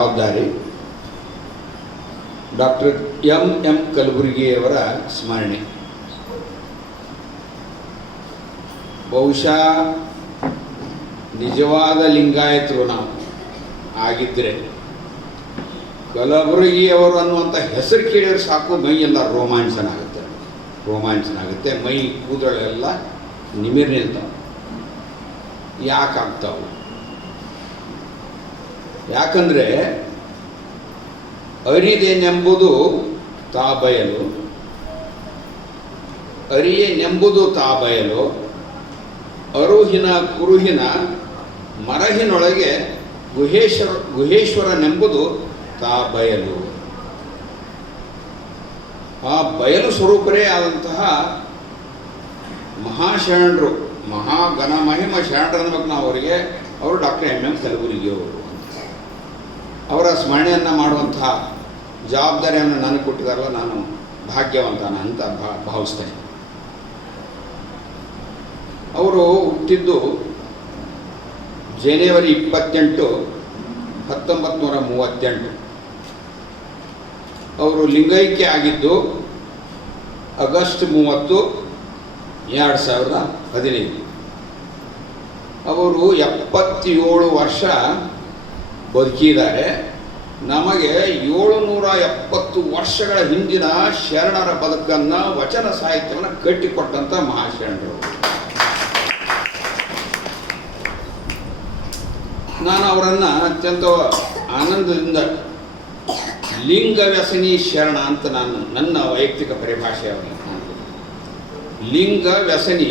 ಜವಾಬ್ದಾರಿ doctor M ಕಲಬುರ್ಗಿಯವರ ಸ್ಮರಣೆ. ಬಹುಶಃ ನಿಜವಾದ ಲಿಂಗಾಯತರು ನಾವು ಆಗಿದ್ದರೆ ಕಲಬುರ್ಗಿಯವರು ಅನ್ನುವಂಥ ಹೆಸರು ಕೇಳಿದ್ರೆ ಸಾಕು, ಮೈ ಎಲ್ಲ ರೋಮಾಂಚನ ಆಗುತ್ತೆ, ಮೈ ಕೂದಲೆಲ್ಲ ನಿಮಿರ್ ನಿಲ್ತಾವೆ. ಯಾಕಾಗ್ತಾವೆ? ಯಾಕಂದರೆ ಅರಿದೇನೆಂಬುದು ತಾಬಯಲು, ಅರಿಯೇನೆಂಬುದು ತಾಬಯಲು, ಅರುಹಿನ ಕುರುಹಿನ ಮರಹಿನೊಳಗೆ ಗುಹೇಶ್ವರನೆಂಬುದು ತಾಬಯಲು. ಆ ಬಯಲು ಸ್ವರೂಪರೇ ಆದಂತಹ ಮಹಾಶರಣರು, ಮಹಾಘನ ಮಹಿಮ ಶರಣರು ಅನ್ಬೇಕು ನಾವು ಅವರಿಗೆ. ಅವರು ಡಾಕ್ಟರ್ ಎಂ ಕಲಬುರ್ಗಿಯವರು. ಅವರ ಸ್ಮರಣೆಯನ್ನು ಮಾಡುವಂತಹ ಜವಾಬ್ದಾರಿಯನ್ನು ನನಗೆ ಕೊಟ್ಟಿದ್ದಾರಲ್ಲ, ನಾನು ಭಾಗ್ಯವಂತನ ಅಂತ ಭಾವಿಸ್ತೇನೆ. ಅವರು ಹುಟ್ಟಿದ್ದು ಜನವರಿ 28, 1938. ಅವರು ಲಿಂಗೈಕ್ಯ ಆಗಿದ್ದು ಆಗಸ್ಟ್ 30, 2015. ಅವರು 77 ವರ್ಷ ಬದುಕಿದ್ದಾರೆ. ನಮಗೆ 770 ವರ್ಷಗಳ ಹಿಂದಿನ ಶರಣರ ಬದುಕನ್ನು, ವಚನ ಸಾಹಿತ್ಯವನ್ನು ಕಟ್ಟಿಕೊಟ್ಟಂಥ ಮಹಾಶರಣರು. ನಾನು ಅವರನ್ನು ಅತ್ಯಂತ ಆನಂದದಿಂದ ಲಿಂಗ ವ್ಯಸನಿ ಶರಣ ಅಂತ ನನ್ನ ವೈಯಕ್ತಿಕ ಪರಿಭಾಷೆ ಅವರಿಗೆ. ಲಿಂಗ ವ್ಯಸನಿ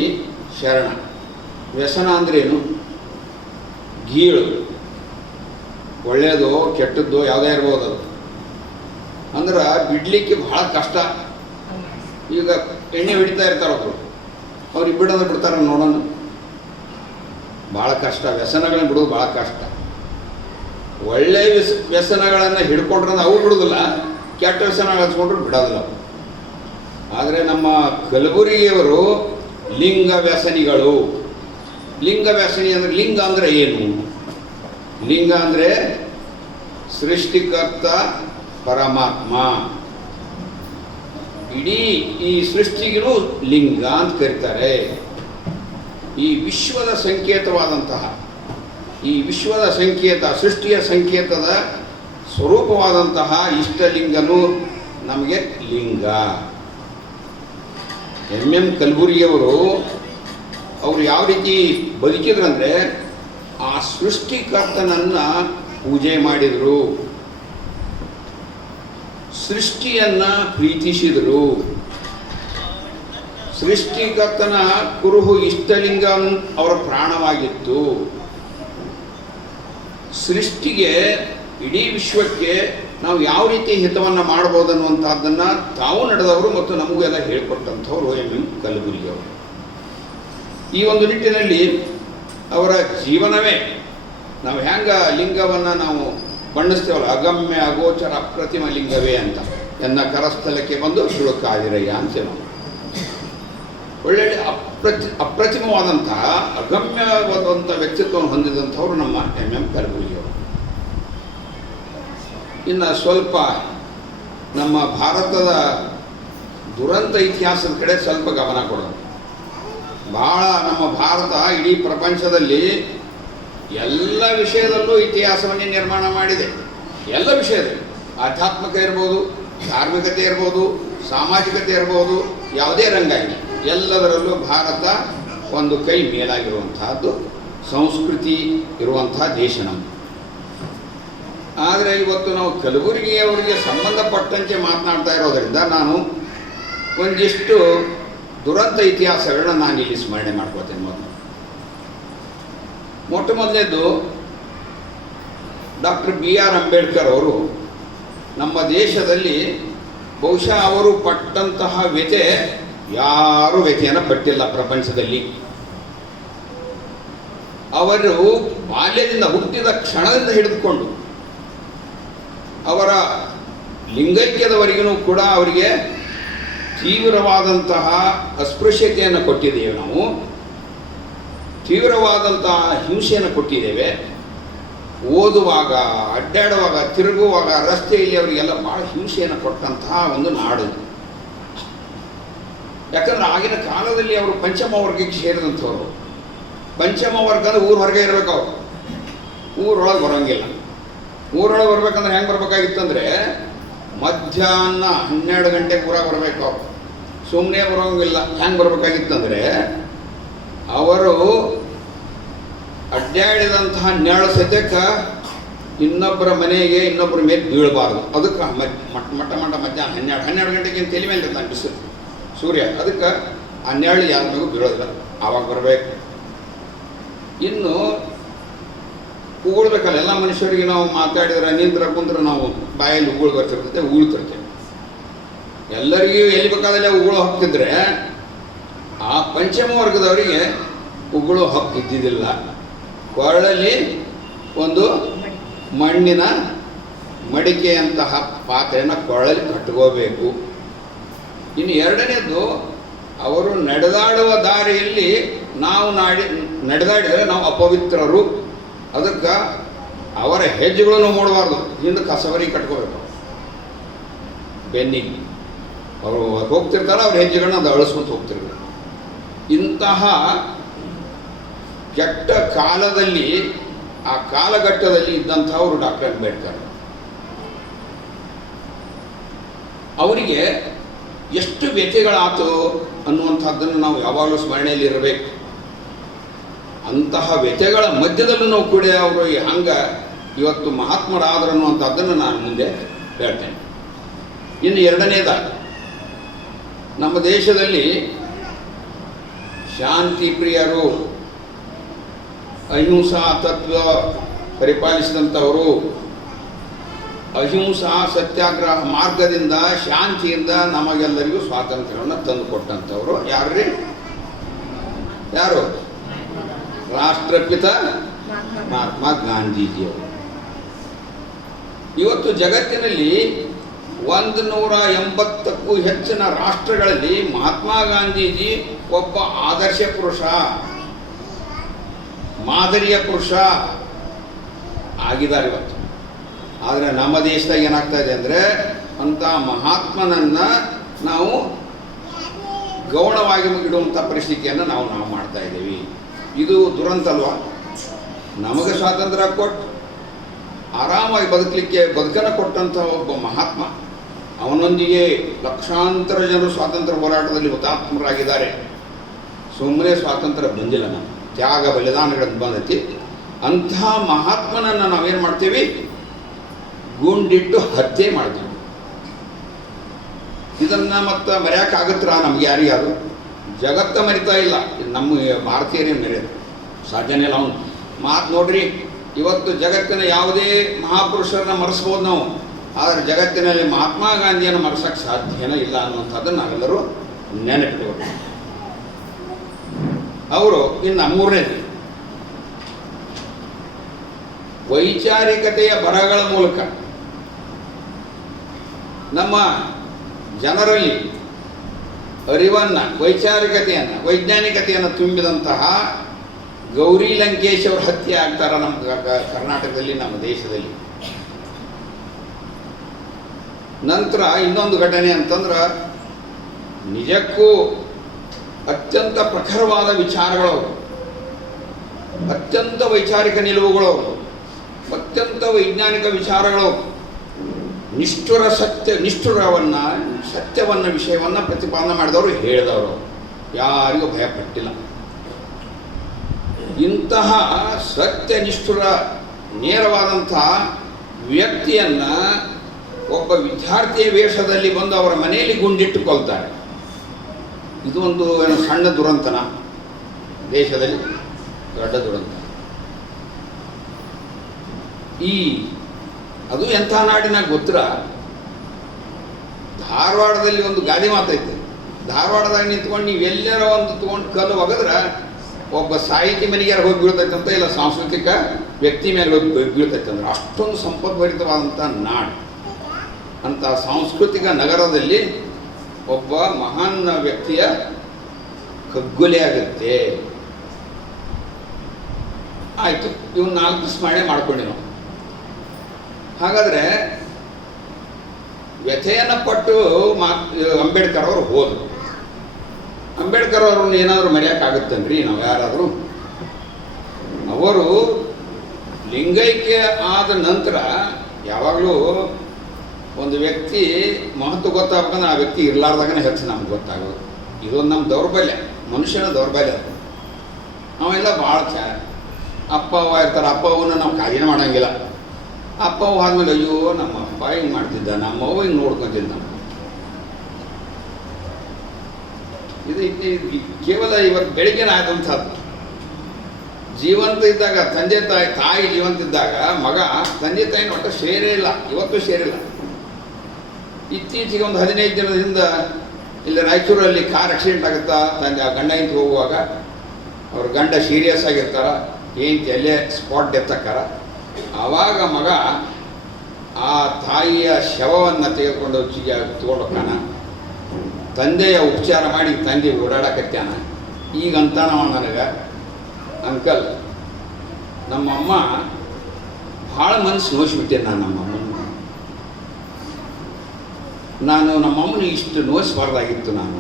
ಶರಣ. ವ್ಯಸನ ಅಂದ್ರೇನು? ಗೀಳು, ಒಳ್ಳೆಯದು ಕೆಟ್ಟದ್ದು ಯಾವುದೇ ಇರ್ಬೋದು. ಅದು ಅಂದ್ರೆ ಬಿಡಲಿಕ್ಕೆ ಭಾಳ ಕಷ್ಟ. ಈಗ ಎಣ್ಣೆ ಹಿಡಿತಾ ಇರ್ತಾರೆ ಅವ್ರಿಗೆ ಬಿಡೋದು ಬಿಡ್ತಾರೆ ನೋಡೋಣ, ಭಾಳ ಕಷ್ಟ. ವ್ಯಸನಗಳನ್ನ ಬಿಡೋದು ಭಾಳ ಕಷ್ಟ. ಒಳ್ಳೆಯ ವ್ಯಸನಗಳನ್ನು ಹಿಡ್ಕೊಂಡ್ರೆ ಅವು ಬಿಡೋದಿಲ್ಲ, ಕೆಟ್ಟ ವ್ಯಸನಗಳು ಹಚ್ಕೊಂಡ್ರು ಬಿಡೋದಿಲ್ಲ ಅವು. ಆದರೆ ನಮ್ಮ ಕಲಬುರ್ಗಿಯವರು ಲಿಂಗ ವ್ಯಸನಿಗಳು. ಲಿಂಗ ವ್ಯಸನಿ ಅಂದರೆ, ಲಿಂಗ ಅಂದರೆ ಏನು? ಲಿಂಗ ಅಂದರೆ ಸೃಷ್ಟಿಕರ್ತ ಪರಮಾತ್ಮ. ಇಡೀ ಈ ಸೃಷ್ಟಿಗೂ ಲಿಂಗ ಅಂತ ಕರೀತಾರೆ. ಈ ವಿಶ್ವದ ಸಂಕೇತವಾದಂತಹ, ಈ ವಿಶ್ವದ ಸಂಕೇತ, ಸೃಷ್ಟಿಯ ಸಂಕೇತದ ಸ್ವರೂಪವಾದಂತಹ ಇಷ್ಟಲಿಂಗನು ನಮಗೆ ಲಿಂಗ. ಎಂ ಕಲಬುರ್ಗಿಯವರು ಅವರು ಯಾವ ರೀತಿ ಬದುಕಿದ್ರಂದರೆ, ಆ ಸೃಷ್ಟಿಕರ್ತನನ್ನು ಪೂಜೆ ಮಾಡಿದರು, ಸೃಷ್ಟಿಯನ್ನು ಪ್ರೀತಿಸಿದರು. ಸೃಷ್ಟಿಕರ್ತನ ಕುರುಹು ಇಷ್ಟಲಿಂಗ ಅವರ ಪ್ರಾಣವಾಗಿತ್ತು. ಸೃಷ್ಟಿಗೆ, ಇಡೀ ವಿಶ್ವಕ್ಕೆ ನಾವು ಯಾವ ರೀತಿ ಹಿತವನ್ನು ಮಾಡ್ಬೋದು ಅನ್ನುವಂಥದ್ದನ್ನು ತಾವು ನಡೆದವರು ಮತ್ತು ನಮಗೂ ಎಲ್ಲ ಹೇಳಿಕೊಟ್ಟಂಥವ್ರು ಎಂ ಕಲಬುರ್ಗಿಯವರು. ಈ ಒಂದು ನಿಟ್ಟಿನಲ್ಲಿ ಅವರ ಜೀವನವೇ, ನಾವು ಹೆಂಗೆ ಲಿಂಗವನ್ನು ನಾವು ಬಣ್ಣಿಸ್ತೇವಲ್ಲ, ಅಗಮ್ಯ ಅಗೋಚರ ಅಪ್ರತಿಮ ಲಿಂಗವೇ ಅಂತ, ಎನ್ನ ಕರಸ್ಥಲಕ್ಕೆ ಬಂದು ಶುಳುಕಾದಿರಯ್ಯ ಅಂತೇವೆ ನಾವು. ಒಳ್ಳೊಳ್ಳೆ ಅಪ್ರತಿಮವಾದಂತಹ, ಅಗಮ್ಯವಾದಂಥ ವ್ಯಕ್ತಿತ್ವವನ್ನು ಹೊಂದಿದಂಥವ್ರು ನಮ್ಮ ಎಂ ಕಲಬುರ್ಗಿಯವರು. ಇನ್ನು ಸ್ವಲ್ಪ ನಮ್ಮ ಭಾರತದ ದುರಂತ ಇತಿಹಾಸದ ಕಡೆ ಸ್ವಲ್ಪ ಗಮನ ಕೊಡೋದು. ಭಾಳ ನಮ್ಮ ಭಾರತ ಇಡೀ ಪ್ರಪಂಚದಲ್ಲಿ ಎಲ್ಲ ವಿಷಯದಲ್ಲೂ ಇತಿಹಾಸವನ್ನೇ ನಿರ್ಮಾಣ ಮಾಡಿದೆ. ಎಲ್ಲ ವಿಷಯದಲ್ಲಿ, ಆಧ್ಯಾತ್ಮಿಕ ಇರ್ಬೋದು, ಧಾರ್ಮಿಕತೆ ಇರ್ಬೋದು, ಸಾಮಾಜಿಕತೆ ಇರ್ಬೋದು, ಯಾವುದೇ ರಂಗ ಇಲ್ಲ, ಎಲ್ಲದರಲ್ಲೂ ಭಾರತ ಒಂದು ಕೈ ಮೇಲಾಗಿರುವಂತಹದ್ದು, ಸಂಸ್ಕೃತಿ ಇರುವಂತಹ ದೇಶ ನಮ್ಮದು. ಆದರೆ ಇವತ್ತು ನಾವು ಕಲಬುರ್ಗಿಯವರಿಗೆ ಸಂಬಂಧಪಟ್ಟಂತೆ ಮಾತನಾಡ್ತಾ ಇರೋದರಿಂದ ನಾನು ಒಂದಿಷ್ಟು ದುರಂತ ಇತಿಹಾಸಗಳನ್ನ ನಾನು ಇಲ್ಲಿ ಸ್ಮರಣೆ ಮಾಡ್ಕೋತೇನೆ. ಮೊಟ್ಟ ಮೊದಲನೇದು ಡಾಕ್ಟರ್ BR ಅಂಬೇಡ್ಕರ್ ಅವರು ನಮ್ಮ ದೇಶದಲ್ಲಿ ಬಹುಶಃ ಅವರು ಪಟ್ಟಂತಹ ವ್ಯಥೆ ಯಾರೂ ವ್ಯಥೆಯನ್ನು ಪಟ್ಟಿಲ್ಲ ಪ್ರಪಂಚದಲ್ಲಿ. ಅವರು ಬಾಲ್ಯದಿಂದ, ಹುಟ್ಟಿದ ಕ್ಷಣದಿಂದ ಹಿಡಿದುಕೊಂಡು ಅವರ ಲಿಂಗೈಕ್ಯದವರೆಗೂ ಕೂಡ ಅವರಿಗೆ ತೀವ್ರವಾದಂತಹ ಅಸ್ಪೃಶ್ಯತೆಯನ್ನು ಕೊಟ್ಟಿದ್ದೇವೆ ನಾವು. ತೀವ್ರವಾದಂತಹ ಹಿಂಸೆಯನ್ನು ಕೊಟ್ಟಿದ್ದೇವೆ. ಓದುವಾಗ, ಅಡ್ಡಾಡುವಾಗ, ತಿರುಗುವಾಗ ರಸ್ತೆಯಲ್ಲಿ ಅವರಿಗೆಲ್ಲ ಭಾಳ ಹಿಂಸೆಯನ್ನು ಕೊಟ್ಟಂತಹ ಒಂದು ನಾಡು. ಯಾಕಂದ್ರೆ ಆಗಿನ ಕಾಲದಲ್ಲಿ ಅವರು ಪಂಚಮ ವರ್ಗಕ್ಕೆ ಸೇರಿದಂಥವ್ರು. ಪಂಚಮ ವರ್ಗ ಅಂದ್ರೆ ಊರ ಹೊರಗೆ ಇರಬೇಕು, ಅವರು ಊರೊಳಗೆ ಬರೋಂಗಿಲ್ಲ. ಊರೊಳಗೆ ಬರ್ಬೇಕಂದ್ರೆ ಹೆಂಗೆ ಬರ್ಬೇಕಾಗಿತ್ತಂದ್ರೆ ಮಧ್ಯಾಹ್ನ 12 ಗಂಟೆಗೆ ಊರಾಗ ಬರಬೇಕು. ಅವರು ಸುಮ್ಮನೆ ಬರೋಂಗಿಲ್ಲ. ಹೆಂಗೆ ಬರ್ಬೇಕಾಗಿತ್ತಂದ್ರೆ ಅವರು ಅಡ್ಡಾಡಿದಂತಹ ನೆರಳು ಸದ್ಯಕ್ಕೆ ಇನ್ನೊಬ್ಬರ ಮನೆಗೆ ಇನ್ನೊಬ್ಬರ ಮೇಲೆ ಬೀಳಬಾರ್ದು. ಅದಕ್ಕೆ ಮಟ್ಟ ಮಧ್ಯಾಹ್ನ 12 ಗಂಟೆಗಿಂತ ತಲೆ ಮೇಲೆ ಇರ್ತಾನೆ ಬಿಸಿಲು ಸೂರ್ಯ. ಅದಕ್ಕೆ ಆ ನೆರಳು ಯಾರ ಮೇಗೂ ಬೀಳೋದಿಲ್ಲ, ಆವಾಗ ಬರಬೇಕು. ಇನ್ನು ಉಗುಳ್ಬೇಕಲ್ಲ, ಎಲ್ಲ ಮನುಷ್ಯರಿಗೆ ನಾವು ಮಾತಾಡಿದ್ರೆ ನಿಂತ್ರ ಕುಂದ್ರೆ ನಾವು ಬಾಯಲ್ಲಿ ಉಗುಳು ಬರ್ತಿರ್ತೈತೆ, ಉಗುಳ್ತಿರ್ತೇವೆ. ಎಲ್ಲರಿಗೂ ಎಲ್ಲಿ ಬೇಕಾದಲ್ಲೇ ಉಗುಳು ಹಾಕ್ತಿದ್ರೆ ಆ ಪಂಚಮ ವರ್ಗದವರಿಗೆ ಉಗುಳು ಹಕ್ಕು ಇದ್ದಿದ್ದಿಲ್ಲ. ಕೊರಳಲ್ಲಿ ಒಂದು ಮಣ್ಣಿನ ಮಡಿಕೆಯಂತಹ ಪಾತ್ರೆಯನ್ನು ಕೊರಳಲ್ಲಿ ಕಟ್ಕೋಬೇಕು. ಇನ್ನು ಎರಡನೇದು, ಅವರು ನಡೆದಾಡುವ ದಾರಿಯಲ್ಲಿ ನಾವು ನಡೆದಾಡಿದರೆ ನಾವು ಅಪವಿತ್ರರು. ಅದಕ್ಕೆ ಅವರ ಹೆಜ್ಜೆಗಳನ್ನು ಮೂಡಬಾರ್ದು. ಹಿಂದೆ ಕಸವರಿ ಕಟ್ಕೋಬೇಕು ಬೆನ್ನಿಗೆ. ಅವರು ಹೋಗ್ತಿರ್ತಾರೆ, ಅವ್ರ ಹೆಜ್ಜೆಗಳನ್ನ ಅದು ಅಳಿಸ್ಕೊಂತ ಹೋಗ್ತಿರ್ಬೇಕು. ಇಂತಹ ಕೆಟ್ಟ ಕಾಲದಲ್ಲಿ, ಆ ಕಾಲಘಟ್ಟದಲ್ಲಿ ಇದ್ದಂಥವರು ಡಾಕ್ಟರ್ ಅಂಬೇಡ್ಕರ್. ಅವರಿಗೆ ಎಷ್ಟು ವ್ಯಥೆಗಳಾತು ಅನ್ನುವಂಥದ್ದನ್ನು ನಾವು ಯಾವಾಗಲೂ ಸ್ಮರಣೆಯಲ್ಲಿ ಇರಬೇಕು. ಅಂತಹ ವ್ಯಥೆಗಳ ಮಧ್ಯದಲ್ಲೂ ನಾವು ಕೂಡ ಅವರು ಹಂಗೆ ಇವತ್ತು ಮಹಾತ್ಮರಾದರು ಅನ್ನುವಂಥದ್ದನ್ನು ನಾನು ಮುಂದೆ ಹೇಳ್ತೇನೆ. ಇನ್ನು ಎರಡನೇದಾಗಿ, ನಮ್ಮ ದೇಶದಲ್ಲಿ ಶಾಂತಿ ಪ್ರಿಯರು, ಅಹಿಂಸಾ ತತ್ವ ಪರಿಪಾಲಿಸಿದಂಥವರು, ಅಹಿಂಸಾ ಸತ್ಯಾಗ್ರಹ ಮಾರ್ಗದಿಂದ ಶಾಂತಿಯಿಂದ ನಮಗೆಲ್ಲರಿಗೂ ಸ್ವಾತಂತ್ರ್ಯವನ್ನು ತಂದುಕೊಟ್ಟಂಥವರು ಯಾರ್ರಿ? ಯಾರು? ರಾಷ್ಟ್ರಪಿತ ಮಹಾತ್ಮ ಗಾಂಧೀಜಿಯವರು. ಇವತ್ತು ಜಗತ್ತಿನಲ್ಲಿ 180ಕ್ಕೂ ಹೆಚ್ಚಿನ ರಾಷ್ಟ್ರಗಳಲ್ಲಿ ಮಹಾತ್ಮ ಗಾಂಧೀಜಿ ಒಬ್ಬ ಆದರ್ಶ ಪುರುಷ, ಮಾದರಿಯ ಪುರುಷ ಆಗಿದ್ದಾರೆ ಇವತ್ತು. ಆದರೆ ನಮ್ಮ ದೇಶದಾಗ ಏನಾಗ್ತಾ ಇದೆ ಅಂದರೆ, ಅಂಥ ಮಹಾತ್ಮನನ್ನು ನಾವು ಗೌಣವಾಗಿ ಇಡುವಂಥ ಪರಿಸ್ಥಿತಿಯನ್ನು ನಾವು ಮಾಡ್ತಾ ಇದ್ದೀವಿ. ಇದು ದುರಂತ ಅಲ್ವಾ? ನಮಗೆ ಸ್ವಾತಂತ್ರ್ಯ ಕೊಟ್ಟು ಆರಾಮಾಗಿ ಬದುಕನ್ನು ಕೊಟ್ಟಂಥ ಒಬ್ಬ ಮಹಾತ್ಮ, ಅವನೊಂದಿಗೆ ಲಕ್ಷಾಂತರ ಜನರು ಸ್ವಾತಂತ್ರ್ಯ ಹೋರಾಟದಲ್ಲಿ ಹುತಾತ್ಮರಾಗಿದ್ದಾರೆ. ಸುಮ್ಮನೆ ಸ್ವಾತಂತ್ರ್ಯ ಬಂದಿಲ್ಲ, ನಾವು ತ್ಯಾಗ ಬಲಿದಾನಗಳನ್ನು ಬಂದೈತಿ. ಅಂಥ ಮಹಾತ್ಮನನ್ನು ನಾವೇನು ಮಾಡ್ತೀವಿ? ಗುಂಡಿಟ್ಟು ಹತ್ಯೆ ಮಾಡ್ತೀವಿ. ಇದನ್ನು ಮತ್ತೆ ಮರೆಯೋಕ್ಕಾಗತ್ತರ? ನಮ್ಗೆ ಯಾರಿಗಾದ್ರು ಜಗತ್ತ ಮರಿತಾ ಇಲ್ಲ, ನಮ್ಮ ಭಾರತೀಯರೇ ಮರೆಯೋದು ಸಾಧ್ಯನೇ ಇಲ್ಲ. ಅವನು ಮಾತು ನೋಡ್ರಿ, ಇವತ್ತು ಜಗತ್ತಿನ ಯಾವುದೇ ಮಹಾಪುರುಷರನ್ನ ಮರೆಸ್ಬೋದು ನಾವು, ಆದರೆ ಜಗತ್ತಿನಲ್ಲಿ ಮಹಾತ್ಮ ಗಾಂಧಿಯನ್ನು ಮರೆಸೋಕ್ಕೆ ಸಾಧ್ಯನೇ ಇಲ್ಲ ಅನ್ನುವಂಥದ್ದನ್ನು ನಾವೆಲ್ಲರೂ ನೆನಪಿಟ್ಕೋಬೇಕು. ಅವರು ಇನ್ನು ಮೂರನೇದು, ವೈಚಾರಿಕತೆಯ ಬರಹಗಳ ಮೂಲಕ ನಮ್ಮ ಜನರಲ್ಲಿ ಅರಿವನ್ನು, ವೈಚಾರಿಕತೆಯನ್ನು, ವೈಜ್ಞಾನಿಕತೆಯನ್ನು ತುಂಬಿದಂತಹ ಗೌರಿ ಲಂಕೇಶ್ ಅವರು ಹತ್ಯೆ ಆಗ್ತಾರ ನಮ್ಮ ಕರ್ನಾಟಕದಲ್ಲಿ, ನಮ್ಮ ದೇಶದಲ್ಲಿ. ನಂತರ ಇನ್ನೊಂದು ಘಟನೆ ಅಂತಂದ್ರೆ, ನಿಜಕ್ಕೂ ಅತ್ಯಂತ ಪ್ರಖರವಾದ ವಿಚಾರಗಳವರು, ಅತ್ಯಂತ ವೈಚಾರಿಕ ನಿಲುವುಗಳವರು, ಅತ್ಯಂತ ವೈಜ್ಞಾನಿಕ ವಿಚಾರಗಳು, ಸತ್ಯವನ್ನು ವಿಷಯವನ್ನು ಪ್ರತಿಪಾದನೆ ಮಾಡಿದವರು, ಹೇಳಿದವರು, ಯಾರಿಗೂ ಭಯಪಟ್ಟಿಲ್ಲ. ಇಂತಹ ಸತ್ಯನಿಷ್ಠುರ ನೇರವಾದಂತಹ ವ್ಯಕ್ತಿಯನ್ನು ಒಬ್ಬ ವಿದ್ಯಾರ್ಥಿಯ ವೇಷದಲ್ಲಿ ಬಂದು ಅವರ ಮನೆಯಲ್ಲಿ ಗುಂಡಿಟ್ಟುಕೊಳ್ತಾರೆ. ಇದು ಒಂದು ಸಣ್ಣ ದುರಂತನ? ದೇಶದಲ್ಲಿ ದೊಡ್ಡ ದುರಂತ. ಅದು ಎಂಥ ನಾಡಿನಾಗ ಗೊತ್ತರ? ಧಾರವಾಡದಲ್ಲಿ ಒಂದು ಗಾದೆ ಮಾತೈತೆ. ಧಾರವಾಡದಾಗ ನಿಂತ್ಕೊಂಡು ನೀವು ಎಲ್ಲರ ಒಂದು ತೊಗೊಂಡು ಕಲ್ಲು ಒಗದ್ರೆ ಒಬ್ಬ ಸಾಹಿತಿ ಮನೆಗೆ ಹೋಗಿ ಬೀಳ್ತೈತಂತ, ಇಲ್ಲ ಸಾಂಸ್ಕೃತಿಕ ವ್ಯಕ್ತಿ ಮೇಲೆ ಹೋಗಿ ಬೀಳ್ತೈತೆ ಅಂದ್ರೆ. ಅಷ್ಟೊಂದು ಸಂಪದ್ಭರಿತವಾದಂಥ ನಾಡು. ಅಂಥ ಸಾಂಸ್ಕೃತಿಕ ನಗರದಲ್ಲಿ ಒಬ್ಬ ಮಹಾನ್ ವ್ಯಕ್ತಿಯ ಕಗ್ಗೊಲೆ ಆಗುತ್ತೆ. ಆಯಿತು, ಇವನು 4 ಸ್ಮರಣೆ ಮಾಡ್ಕೊಂಡಿ ನಾವು. ಹಾಗಾದರೆ ವ್ಯಥೆಯನ್ನು ಪಟ್ಟು ಅಂಬೇಡ್ಕರ್ ಅವರು ಹೋದರು. ಅಂಬೇಡ್ಕರ್ ಅವ್ರನ್ನ ಏನಾದರೂ ಮರೆಯೋಕ್ಕಾಗುತ್ತನ್ರಿ ನಾವು ಯಾರಾದರೂ? ಅವರು ಲಿಂಗೈಕ್ಯ ಆದ ನಂತರ ಯಾವಾಗಲೂ ಒಂದು ವ್ಯಕ್ತಿ ಮಹತ್ವ ಗೊತ್ತಾಗ್ಬೇಕಂದ್ರೆ ಆ ವ್ಯಕ್ತಿ ಇರಲಾರ್ದಾಗನೇ ಹೆಚ್ಚು ನಮ್ಗೆ ಗೊತ್ತಾಗೋದು. ಇದೊಂದು ನಮ್ಮ ದೌರ್ಬಲ್ಯ, ಮನುಷ್ಯನ ದೌರ್ಬಲ್ಯ. ನಾವೆಲ್ಲ ಭಾಳ ಅಪ್ಪ ಅವ್ವ ಇರ್ತಾರೆ, ಅಪ್ಪ ಅವನ್ನ ನಾವು ಕಾಯಿನ ಮಾಡೋಂಗಿಲ್ಲ. ಅಪ್ಪ ಅವ್ವ ಆದಮೇಲೆ ಅಯ್ಯೋ ನಮ್ಮ ಅಪ್ಪ ಹಿಂಗೆ ಮಾಡ್ತಿದ್ದ, ನಮ್ಮ ಅವ್ವ ಹಿಂಗೆ ನೋಡ್ಕೊತಿದ್ದ. ಇದು ಕೇವಲ ಇವತ್ತು ಬೆಳಿಗ್ಗೆನ ಆದಂಥದ್ದು. ಜೀವಂತ ಇದ್ದಾಗ ತಂದೆ ತಾಯಿ ಜೀವಂತ ಇದ್ದಾಗ ಮಗ ತಂದೆ ತಾಯಿನ ಒಟ್ಟು ಸೇರೇ ಇಲ್ಲ, ಇವತ್ತು ಸೇರಿಲ್ಲ. ಇತ್ತೀಚೆಗೆ ಒಂದು 15 ದಿನದ ಹಿಂದೆ ಇಲ್ಲಿ ರಾಯಚೂರಲ್ಲಿ ಕಾರ್ ಆಕ್ಸಿಡೆಂಟ್ ಆಗುತ್ತಾ, ತಂದೆ ಗಂಡ ಹೆಂಡತಿ ಹೋಗುವಾಗ ಅವ್ರ ಗಂಡ ಸೀರಿಯಸ್ ಆಗಿರ್ತಾರ, ಹೆಂಡತಿ ಅಲ್ಲೇ ಸ್ಪಾಟ್ ಡೆತ್ ಆಕ್ಕಾರ. ಆವಾಗ ಮಗ ಆ ತಾಯಿಯ ಶವವನ್ನು ತೆಗೆದುಕೊಂಡು ತಗೊಂಡೋಗ್ತಾನ. ತಂದೆಯ ಉಪಚಾರ ಮಾಡಿ ತಂದೆ ಓಡಾಡಕತ್ಯಾನ. ಈಗಂತ ನಾವು ನನಗೆ ಅಂಕಲ್ ನಮ್ಮಮ್ಮ ಭಾಳ ಮನಸ್ಸು ನೋಯಿಸ್ಬಿಟ್ಟೆ. ನಮ್ಮಮ್ಮನ ಇಷ್ಟು ನೋಯಿಸ್ಬಾರ್ದಾಗಿತ್ತು. ನಾನು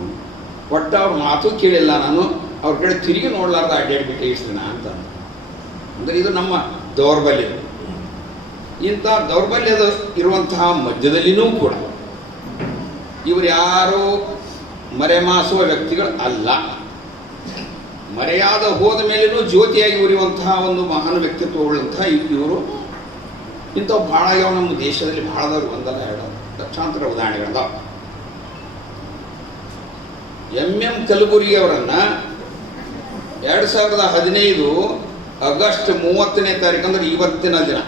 ಒಟ್ಟು ಅವ್ರ ಮಾತು ಕೇಳಿಲ್ಲ, ನಾನು ಅವ್ರ ಕಡೆ ತಿರುಗಿ ನೋಡಲಾರ್ದ ಅಡ್ಡಾಡ್ಬಿಟ್ಟೆ ಇಷ್ಟು ದಿನ ಅಂತ. ಅಂದರೆ ಇದು ನಮ್ಮ ದೌರ್ಬಲ್ಯ. ಇಂಥ ದೌರ್ಬಲ್ಯದ ಇರುವಂತಹ ಮಧ್ಯದಲ್ಲಿನೂ ಕೂಡ ಇವರು ಯಾರೂ ಮರೆಮಾಸುವ ವ್ಯಕ್ತಿಗಳು ಅಲ್ಲ. ಮರೆಯಾದ ಹೋದ ಮೇಲೇನೂ ಜ್ಯೋತಿಯಾಗಿ ಉರಿಯುವಂತಹ ಒಂದು ಮಹಾನ್ ವ್ಯಕ್ತಿತ್ವಗಳಂತಹ ಇವರು. ಇಂಥವು ಭಾಳ ಆಗ್ಯಾವ ನಮ್ಮ ದೇಶದಲ್ಲಿ. ಭಾಳದವ್ರು ಒಂದಲ್ಲ ಎರಡು ಲಕ್ಷಾಂತರ ಉದಾಹರಣೆಗಳದ. ಎಂ ಕಲಬುರ್ಗಿ ಅವರನ್ನು 2015 ಆಗಸ್ಟ್ 30ನೇ ತಾರೀಕು ಅಂದರೆ ಇವತ್ತಿನ ದಿನ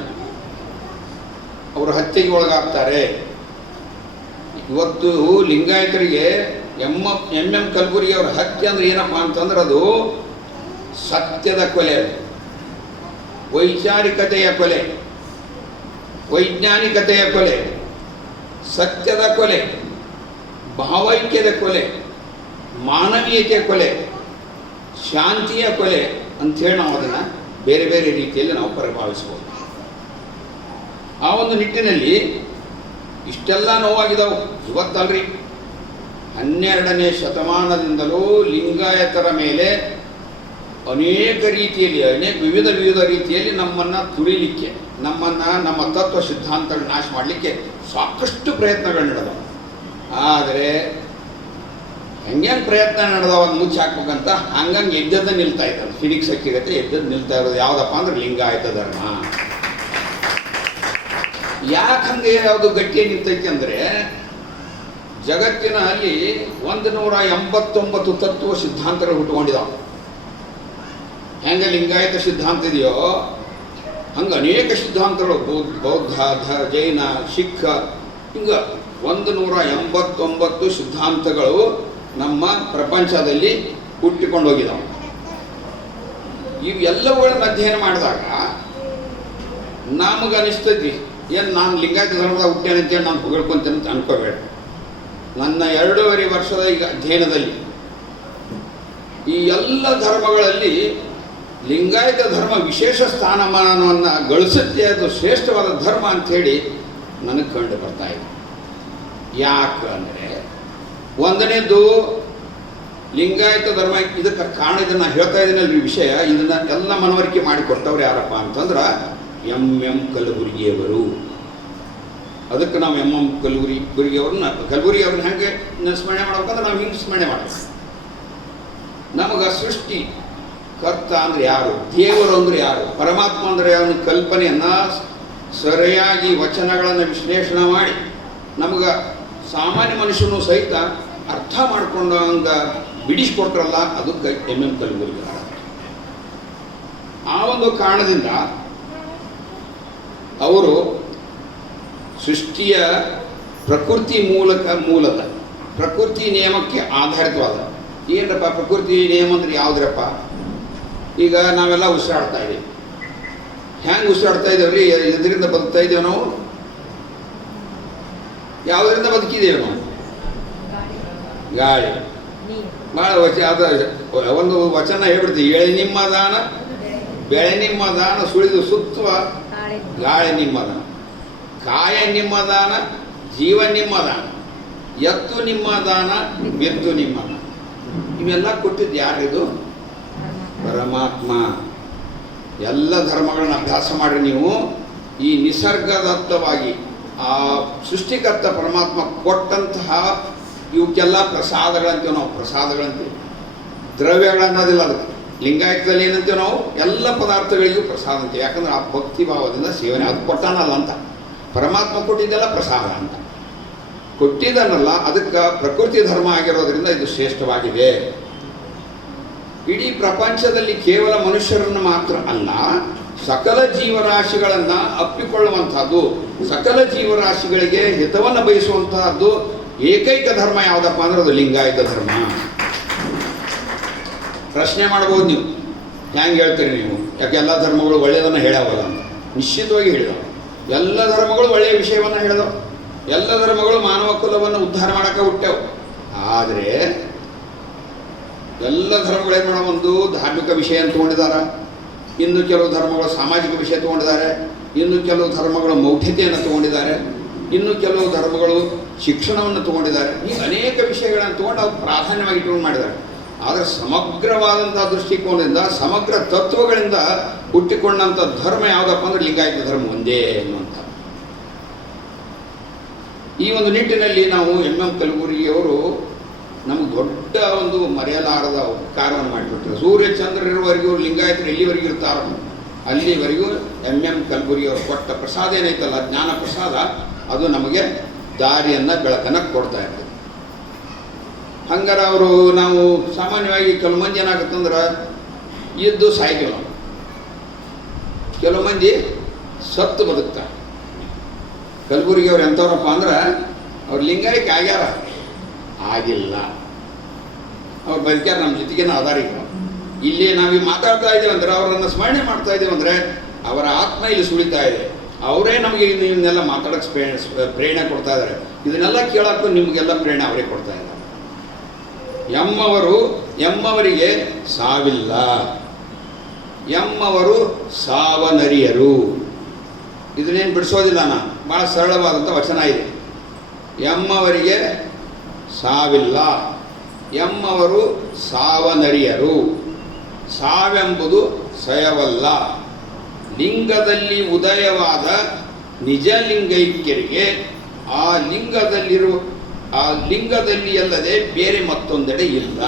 ಅವರು ಹತ್ಯೆಗೆ ಒಳಗಾಗ್ತಾರೆ. ಇವತ್ತು ಲಿಂಗಾಯತರಿಗೆ ಎಂ ಕಲಬುರ್ಗಿ ಅವರ ಹತ್ಯೆ ಅಂದ್ರೆ ಏನಪ್ಪ ಅಂತಂದ್ರೆ ಅದು ಸತ್ಯದ ಕೊಲೆ, ವೈಚಾರಿಕತೆಯ ಕೊಲೆ, ವೈಜ್ಞಾನಿಕತೆಯ ಕೊಲೆ, ಸತ್ಯದ ಕೊಲೆ, ಭಾವೈಕ್ಯದ ಕೊಲೆ, ಮಾನವೀಯತೆಯ ಕೊಲೆ, ಶಾಂತಿಯ ಕೊಲೆ ಅಂಥೇಳಿ ನಾವು ಅದನ್ನು ಬೇರೆ ಬೇರೆ ರೀತಿಯಲ್ಲಿ ನಾವು ಪರಿಭಾವಿಸ್ಬೋದು. ಆ ಒಂದು ನಿಟ್ಟಿನಲ್ಲಿ ಇಷ್ಟೆಲ್ಲ ನೋವಾಗಿದ್ದಾವೆ. ಇವತ್ತಲ್ರಿ 12ನೇ ಶತಮಾನದಿಂದಲೂ ಲಿಂಗಾಯತರ ಮೇಲೆ ಅನೇಕ ರೀತಿಯಲ್ಲಿ ವಿವಿಧ ರೀತಿಯಲ್ಲಿ ನಮ್ಮನ್ನು ತುಳಿಲಿಕ್ಕೆ, ನಮ್ಮ ತತ್ವ ಸಿದ್ಧಾಂತಗಳನ್ನ ನಾಶ ಮಾಡಲಿಕ್ಕೆ ಸಾಕಷ್ಟು ಪ್ರಯತ್ನಗಳು ನಡೆದವು. ಆದರೆ ಹೆಂಗೆ ಪ್ರಯತ್ನ ನಡೆದವ ಮುಚ್ಚಿ ಹಾಕ್ಬೇಕಂತ ಹಂಗಂಗೆ ಎದ್ದದ್ದು ನಿಲ್ತಾ ಇದ್ದಾರೆ. ಫಿನಿಕ್ಸ್ ಹಕ್ಕಿಗತ್ತೆ ಎದ್ದದ್ದು ನಿಲ್ತಾ ಇರೋದು ಯಾವುದಪ್ಪ ಅಂದ್ರೆ ಲಿಂಗಾಯತ ಧರ್ಮ. ಯಾಕೆ ಹಂಗೆ ಯಾವುದು ಗಟ್ಟಿಯಾಗಿ ನಿಂತೈತಿ ಅಂದರೆ ಜಗತ್ತಿನ ಅಲ್ಲಿ 189 ತತ್ವ ಸಿದ್ಧಾಂತಗಳು ಹುಟ್ಟುಕೊಂಡಿದ್ದಾವೆ. ಹೆಂಗೆ ಲಿಂಗಾಯತ ಸಿದ್ಧಾಂತ ಇದೆಯೋ ಹಂಗೆ ಅನೇಕ ಸಿದ್ಧಾಂತಗಳು, ಬೌದ್ಧ, ಜೈನ, ಸಿಖ್, ಹಿಂಗೆ 189 ಸಿದ್ಧಾಂತಗಳು ನಮ್ಮ ಪ್ರಪಂಚದಲ್ಲಿ ಹುಟ್ಟಿಕೊಂಡು ಹೋಗಿದ್ದಾವೆ. ಇವೆಲ್ಲವುಗಳನ್ನು ಅಧ್ಯಯನ ಮಾಡಿದಾಗ ನಮಗೆ ಅನಿಸ್ತೈತಿ, ಏನು ನಾನು ಲಿಂಗಾಯತ ಧರ್ಮದಾಗ ಹುಟ್ಟೇನೆ ಅಂತೇಳಿ ನಾನು ಹೊಗಳ್ಕೊಂತೇನೆ ಅಂತ ಅನ್ಕೋಬೇಡ. ನನ್ನ 2.5 ವರ್ಷದ ಈಗ ಅಧ್ಯಯನದಲ್ಲಿ ಈ ಎಲ್ಲ ಧರ್ಮಗಳಲ್ಲಿ ಲಿಂಗಾಯತ ಧರ್ಮ ವಿಶೇಷ ಸ್ಥಾನಮಾನವನ್ನು ಗಳಿಸುತ್ತೆ, ಅದು ಶ್ರೇಷ್ಠವಾದ ಧರ್ಮ ಅಂಥೇಳಿ ನನಗೆ ಕಂಡು ಬರ್ತಾ ಇದೆ. ಯಾಕಂದರೆ ಒಂದನೇದು ಲಿಂಗಾಯತ ಧರ್ಮ ಇದಕ್ಕೆ ಕಾರಣ, ಇದನ್ನು ಹೇಳ್ತಾ ಇದ್ದೀನಲ್ರಿ ವಿಷಯ, ಇದನ್ನು ಎಲ್ಲ ಮನವರಿಕೆ ಮಾಡಿಕೊಟ್ಟವ್ರು ಯಾರಪ್ಪ ಅಂತಂದ್ರೆ ಎಂ ಕಲಬುರ್ಗಿಯವರು. ಅದಕ್ಕೆ ನಾವು ಎಂ ಕಲಬುರ್ಗಿ ಅವ್ರನ್ನ ಹೆಂಗೆ ಸ್ಮರಣೆ ಮಾಡ್ಬೇಕಂದ್ರೆ ನಾವು ಹಿಂಗೆ ಸ್ಮರಣೆ ಮಾಡ್ಬೇಕು. ನಮಗೆ ಸೃಷ್ಟಿ ಕರ್ತ ಅಂದರೆ ಯಾರು, ದೇವರು ಅಂದರೆ ಯಾರು, ಪರಮಾತ್ಮ ಅಂದರೆ ಅವನ ಕಲ್ಪನೆಯನ್ನು ಸರಿಯಾಗಿ ವಚನಗಳನ್ನು ವಿಶ್ಲೇಷಣೆ ಮಾಡಿ ನಮಗೆ ಸಾಮಾನ್ಯ ಮನುಷ್ಯನು ಸಹಿತ ಅರ್ಥ ಮಾಡಿಕೊಂಡು ಹಂಗೆ ಬಿಡಿಸ್ಕೊಟ್ರಲ್ಲ, ಅದಕ್ಕೆ ಎಂ ಕಲಬುರ್ಗಿ. ಆ ಒಂದು ಕಾರಣದಿಂದ ಅವರು ಸೃಷ್ಟಿಯ ಪ್ರಕೃತಿ ಮೂಲದ ಪ್ರಕೃತಿ ನಿಯಮಕ್ಕೆ ಆಧಾರಿತವಾದ. ಏನಪ್ಪ ಪ್ರಕೃತಿ ನಿಯಮ ಅಂದ್ರೆ ಯಾವುದ್ರಪ್ಪ? ಈಗ ನಾವೆಲ್ಲ ಉಸಿರಾಡ್ತಾ ಇದ್ದೀವಿ. ಹೆಂಗೆ ಉಸಿರಾಡ್ತಾ ಇದ್ದೇವ್ರಿ? ಎದರಿಂದ ಬದುಕ್ತಾ ಇದ್ದೇವೆ ನಾವು? ಯಾವುದರಿಂದ ಬದುಕಿದ್ದೇವೆ ನಾವು? ಗಾಳಿ. ಭಾಳ ಒಂದು ವಚನ ಹೇಳ್ಬಿಡ್ತೀವಿ, ಎಳೆ ನಿಮ್ಮ ದಾನ ಬೆಳೆ ನಿಮ್ಮ ದಾನ ಸುಳಿದು ಸುತ್ತುವ ಗಾಳಿ ನಿಮ್ಮ ದಾನ. ಕಾಯ ನಿಮ್ಮ ದಾನ, ಜೀವ ನಿಮ್ಮ ದಾನ, ಎತ್ತು ನಿಮ್ಮ ದಾನ, ಮೆತ್ತು ನಿಮ್ಮ ದಾನ. ಇವೆಲ್ಲ ಕೊಟ್ಟಿದ್ದು ಯಾರಿದು? ಪರಮಾತ್ಮ. ಎಲ್ಲ ಧರ್ಮಗಳನ್ನ ಅಭ್ಯಾಸ ಮಾಡಿ ನೀವು ಈ ನಿಸರ್ಗದತ್ತವಾಗಿ ಆ ಸೃಷ್ಟಿಕರ್ತ ಪರಮಾತ್ಮ ಕೊಟ್ಟಂತಹ ಇವಕ್ಕೆಲ್ಲ ಪ್ರಸಾದಗಳಂತೀವಿ ನಾವು. ಪ್ರಸಾದಗಳಂತೀವಿ, ದ್ರವ್ಯಗಳನ್ನೋದಿಲ್ಲ. ಅದಕ್ಕೆ ಲಿಂಗಾಯತದಲ್ಲಿ ಏನಂತೀವಿ ನಾವು, ಎಲ್ಲ ಪದಾರ್ಥಗಳಿಗೂ ಪ್ರಸಾದ ಅಂತೀವಿ. ಯಾಕಂದ್ರೆ ಆ ಭಕ್ತಿ ಭಾವದಿಂದ ಸೇವನೆ ಅದು ಕೊಟ್ಟಾನಲ್ಲ ಅಂತ. ಪರಮಾತ್ಮ ಕೊಟ್ಟಿದ್ದೆಲ್ಲ ಪ್ರಸಾದ ಅಂತ ಕೊಟ್ಟಿದ್ದನಲ್ಲ, ಅದಕ್ಕೆ ಪ್ರಕೃತಿ ಧರ್ಮ ಆಗಿರೋದ್ರಿಂದ ಇದು ಶ್ರೇಷ್ಠವಾಗಿದೆ. ಇಡೀ ಪ್ರಪಂಚದಲ್ಲಿ ಕೇವಲ ಮನುಷ್ಯರನ್ನು ಮಾತ್ರ ಅಲ್ಲ, ಸಕಲ ಜೀವರಾಶಿಗಳನ್ನು ಅಪ್ಪಿಕೊಳ್ಳುವಂತಹದ್ದು, ಸಕಲ ಜೀವರಾಶಿಗಳಿಗೆ ಹಿತವನ್ನು ಬಯಸುವಂತಹದ್ದು ಏಕೈಕ ಧರ್ಮ ಯಾವುದಪ್ಪ ಅಂದ್ರೆ ಅದು ಲಿಂಗಾಯತ ಧರ್ಮ. ಪ್ರಶ್ನೆ ಮಾಡ್ಬೋದು ನೀವು, ಹೆಂಗೆ ಹೇಳ್ತೀರಿ ನೀವು? ಯಾಕೆ ಎಲ್ಲ ಧರ್ಮಗಳು ಒಳ್ಳೆಯದನ್ನು ಹೇಳ್ಯಾವಲ್ಲ ಅಂತ. ನಿಶ್ಚಿತವಾಗಿ ಹೇಳಿದವು. ಎಲ್ಲ ಧರ್ಮಗಳು ಒಳ್ಳೆಯ ವಿಷಯವನ್ನು ಹೇಳಿದವು. ಎಲ್ಲ ಧರ್ಮಗಳು ಮಾನವ ಕುಲವನ್ನು ಉದ್ಧಾರ ಮಾಡೋಕ್ಕೆ ಹುಟ್ಟ್ಯಾವು. ಆದರೆ ಎಲ್ಲ ಧರ್ಮಗಳೇನು ಮಾಡೋ, ಒಂದು ಧಾರ್ಮಿಕ ವಿಷಯ ತಗೊಂಡಿದ್ದಾರೆ, ಇನ್ನು ಕೆಲವು ಧರ್ಮಗಳು ಸಾಮಾಜಿಕ ವಿಷಯ ತಗೊಂಡಿದ್ದಾರೆ, ಇನ್ನು ಕೆಲವು ಧರ್ಮಗಳು ಮೌಢ್ಯತೆಯನ್ನು ತಗೊಂಡಿದ್ದಾರೆ, ಇನ್ನು ಕೆಲವು ಧರ್ಮಗಳು ಶಿಕ್ಷಣವನ್ನು ತಗೊಂಡಿದ್ದಾರೆ. ಈ ಅನೇಕ ವಿಷಯಗಳನ್ನು ತಗೊಂಡು ಅವ್ರು ಪ್ರಾಧಾನ್ಯವಾಗಿ ಇಟ್ಕೊಂಡು ಮಾಡಿದ್ದಾರೆ. ಆದರೆ ಸಮಗ್ರವಾದಂಥ ದೃಷ್ಟಿಕೋನದಿಂದ, ಸಮಗ್ರ ತತ್ವಗಳಿಂದ ಹುಟ್ಟಿಕೊಂಡಂಥ ಧರ್ಮ ಯಾವುದಪ್ಪ ಅಂದ್ರೆ ಲಿಂಗಾಯತ ಧರ್ಮ ಒಂದೇ ಅನ್ನುವಂಥ. ಈ ಒಂದು ನಿಟ್ಟಿನಲ್ಲಿ ನಾವು ಎಂ ಕಲಬುರ್ಗಿಯವರು ನಮಗೆ ದೊಡ್ಡ ಒಂದು ಮರೆಯಲಾರದ ಉಪಕಾರವನ್ನು ಮಾಡಿಬಿಟ್ರು. ಸೂರ್ಯ ಚಂದ್ರರಿರುವವರೆಗೂ ಲಿಂಗಾಯತರು ಎಲ್ಲಿವರೆಗೂ ಇರ್ತಾರೋ ಅಲ್ಲಿವರೆಗೂ ಎಂ ಕಲಬುರ್ಗಿಯವರು ಕೊಟ್ಟ ಪ್ರಸಾದ ಏನೈತಲ್ಲ, ಜ್ಞಾನ ಪ್ರಸಾದ, ಅದು ನಮಗೆ ದಾರಿಯನ್ನು ಬೆಳಕನ್ನು ಕೊಡ್ತಾ ಇರ್ತದೆ. ಹಂಗಾರ ಅವರು ನಾವು ಸಾಮಾನ್ಯವಾಗಿ ಕೆಲವು ಮಂದಿ ಏನಾಗುತ್ತಂದ್ರೆ ಇದ್ದು ಸಾಯ್ತೀವಿ ನಾವು, ಕೆಲವು ಮಂದಿ ಸತ್ತು ಬದುಕ್ತಾರೆ. ಕಲಬುರ್ಗಿಯವ್ರು ಎಂಥವ್ರಪ್ಪ ಅಂದ್ರೆ ಅವ್ರು ಲಿಂಗಾಯಕ್ಕೆ ಆಗ್ಯಾರ, ಆಗಿಲ್ಲ, ಅವ್ರು ಬದುಕ್ಯಾರ, ನಮ್ಮ ಜೊತೆಗೇನು ಆಧಾರ ಈಗ. ಇಲ್ಲಿ ನಾವೀಗ ಮಾತಾಡ್ತಾ ಇದ್ದೀವಿ ಅಂದ್ರೆ, ಅವರನ್ನು ಸ್ಮರಣೆ ಮಾಡ್ತಾ ಇದ್ದೀವಿ ಅಂದರೆ ಅವರ ಆತ್ಮ ಇಲ್ಲಿ ಸುಳಿತಾ ಇದೆ. ಅವರೇ ನಮಗೆ ಇವನ್ನೆಲ್ಲ ಮಾತಾಡೋಕ್ಕೆ ಪ್ರೇರಣೆ ಕೊಡ್ತಾ ಇದ್ದಾರೆ. ಇದನ್ನೆಲ್ಲ ಕೇಳೋಕ್ಕೂ ನಿಮಗೆಲ್ಲ ಪ್ರೇರಣೆ ಅವರೇ ಕೊಡ್ತಾ ಇದ್ದಾರೆ. ಎಮ್ಮವರಿಗೆ ಸಾವಿಲ್ಲ, ಎಮ್ಮವರು ಸಾವನರಿಯರು. ಇದನ್ನೇನು ಬಿಡಿಸೋದಿಲ್ಲ ನಾನು, ಭಾಳ ಸರಳವಾದಂಥ ವಚನ ಇದೆ. ಎಮ್ಮವರಿಗೆ ಸಾವಿಲ್ಲ, ಎಮ್ಮವರು ಸಾವನರಿಯರು. ಸಾವೆಂಬುದು ಸಯವಲ್ಲ. ಲಿಂಗದಲ್ಲಿ ಉದಯವಾದ ನಿಜಲಿಂಗೈಕ್ಯರಿಗೆ ಆ ಲಿಂಗದಲ್ಲಿ ಅಲ್ಲದೆ ಬೇರೆ ಮತ್ತೊಂದೆಡೆ ಇಲ್ಲ.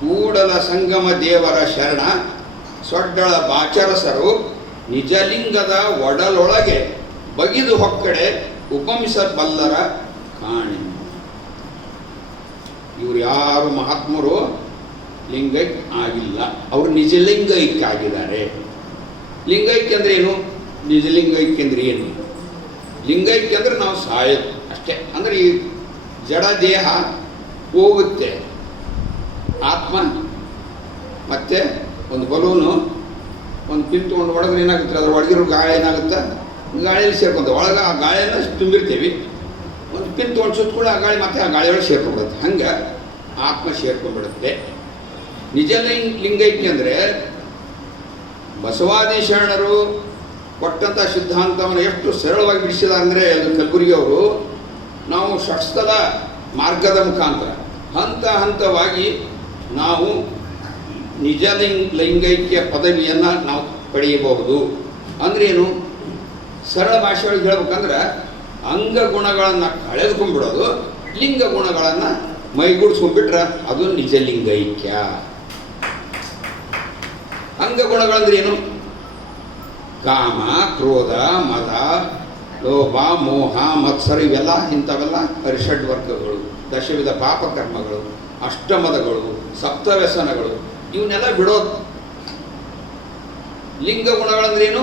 ಕೂಡಲ ಸಂಗಮ ದೇವರ ಶರಣ ಸೊಡ್ಡಳ ಬಾಚರಸರು ನಿಜಲಿಂಗದ ಒಡಲೊಳಗೆ ಬಗಿದು ಹೊಕ್ಕಡೆ ಉಪಮಿಸಬಲ್ಲರ ಕಾಣೆ. ಇವರು ಯಾರು ಮಹಾತ್ಮರು ಲಿಂಗೈಕ್ಯ ಆಗಿಲ್ಲ, ಅವರು ನಿಜಲಿಂಗೈಕ್ಯ ಆಗಿದ್ದಾರೆ. ಲಿಂಗೈಕ್ಯ ಅಂದ್ರೆ ಏನು? ನಿಜಲಿಂಗೈಕ್ಯ ಅಂದ್ರೆ ಏನು? ಲಿಂಗೈಕ್ಯ ಅಂದ್ರೆ ನಾವು ಸಾಯೋದು ಅಷ್ಟೇ. ಅಂದ್ರೆ ಈ ಜಡ ದೇಹ ಹೋಗುತ್ತೆ, ಆತ್ಮ ಮತ್ತೆ ಒಂದು ಬಲೂನು ಒಂದು ಪಿನ್ ತೊಗೊಂಡು ಹೊಡೆದ್ರೆ ಏನಾಗುತ್ತೆ, ಅದ್ರ ಒಳಗಿರೋ ಗಾಳಿ ಏನಾಗುತ್ತೆ, ಗಾಳಿಯಲ್ಲಿ ಸೇರ್ಕೊಂತ ಒಳಗೆ ಆ ಗಾಳಿಯನ್ನು ತುಂಬಿರ್ತೀವಿ. ಒಂದು ಪಿನ್ ತೊಗೊಂಡು ಸುತ್ತಕೊಂಡು ಆ ಗಾಳಿ ಮತ್ತೆ ಆ ಗಾಳಿಯೊಳಗೆ ಸೇರ್ಕೊಂಡ್ಬಿಡುತ್ತೆ. ಹಂಗೆ ಆತ್ಮ ಸೇರ್ಕೊಂಡ್ಬಿಡುತ್ತೆ. ನಿಜ ಲಿಂಗೈಕ್ಯ ಅಂದರೆ ಬಸವಾದಿ ಶರಣರು ಕೊಟ್ಟಂಥ ಸಿದ್ಧಾಂತವನ್ನು ಎಷ್ಟು ಸರಳವಾಗಿ ಬಿಡಿಸಿದ್ದಾರೆ ಅಂದರೆ, ಕಲಬುರ್ಗಿ ಅವರು ನಾವು ಷಟ್ಸ್ಥಲ ಮಾರ್ಗದ ಮುಖಾಂತರ ಹಂತ ಹಂತವಾಗಿ ನಾವು ನಿಜ ಲೈಂಗೈಕ್ಯ ಪದವಿಯನ್ನು ನಾವು ಪಡೆಯಬಹುದು. ಅಂದ್ರೇನು? ಸರಳ ಭಾಷೆಯೊಳಗೆ ಹೇಳ್ಬೇಕಂದ್ರೆ ಅಂಗಗುಣಗಳನ್ನು ಕಳೆದುಕೊಂಡ್ಬಿಡೋದು, ಲಿಂಗ ಗುಣಗಳನ್ನು ಮೈಗೂಡಿಸ್ಕೊಂಡ್ಬಿಟ್ರೆ ಅದು ನಿಜ ಲಿಂಗೈಕ್ಯ. ಅಂಗಗುಣಗಳಂದ್ರೆ ಏನು? ಕಾಮ, ಕ್ರೋಧ, ಮದ, ಲೋಭ, ಮೋಹ, ಮತ್ಸರ, ಇವೆಲ್ಲ ಇಂಥವೆಲ್ಲ ಪರಿಷಡ್ ವರ್ಗಗಳು, ದಶವಿಧ ಪಾಪಕರ್ಮಗಳು, ಅಷ್ಟಮದಗಳು, ಸಪ್ತವ್ಯಸನಗಳು, ಇವನ್ನೆಲ್ಲ ಬಿಡೋದು. ಲಿಂಗ ಗುಣಗಳಂದ್ರೇನು?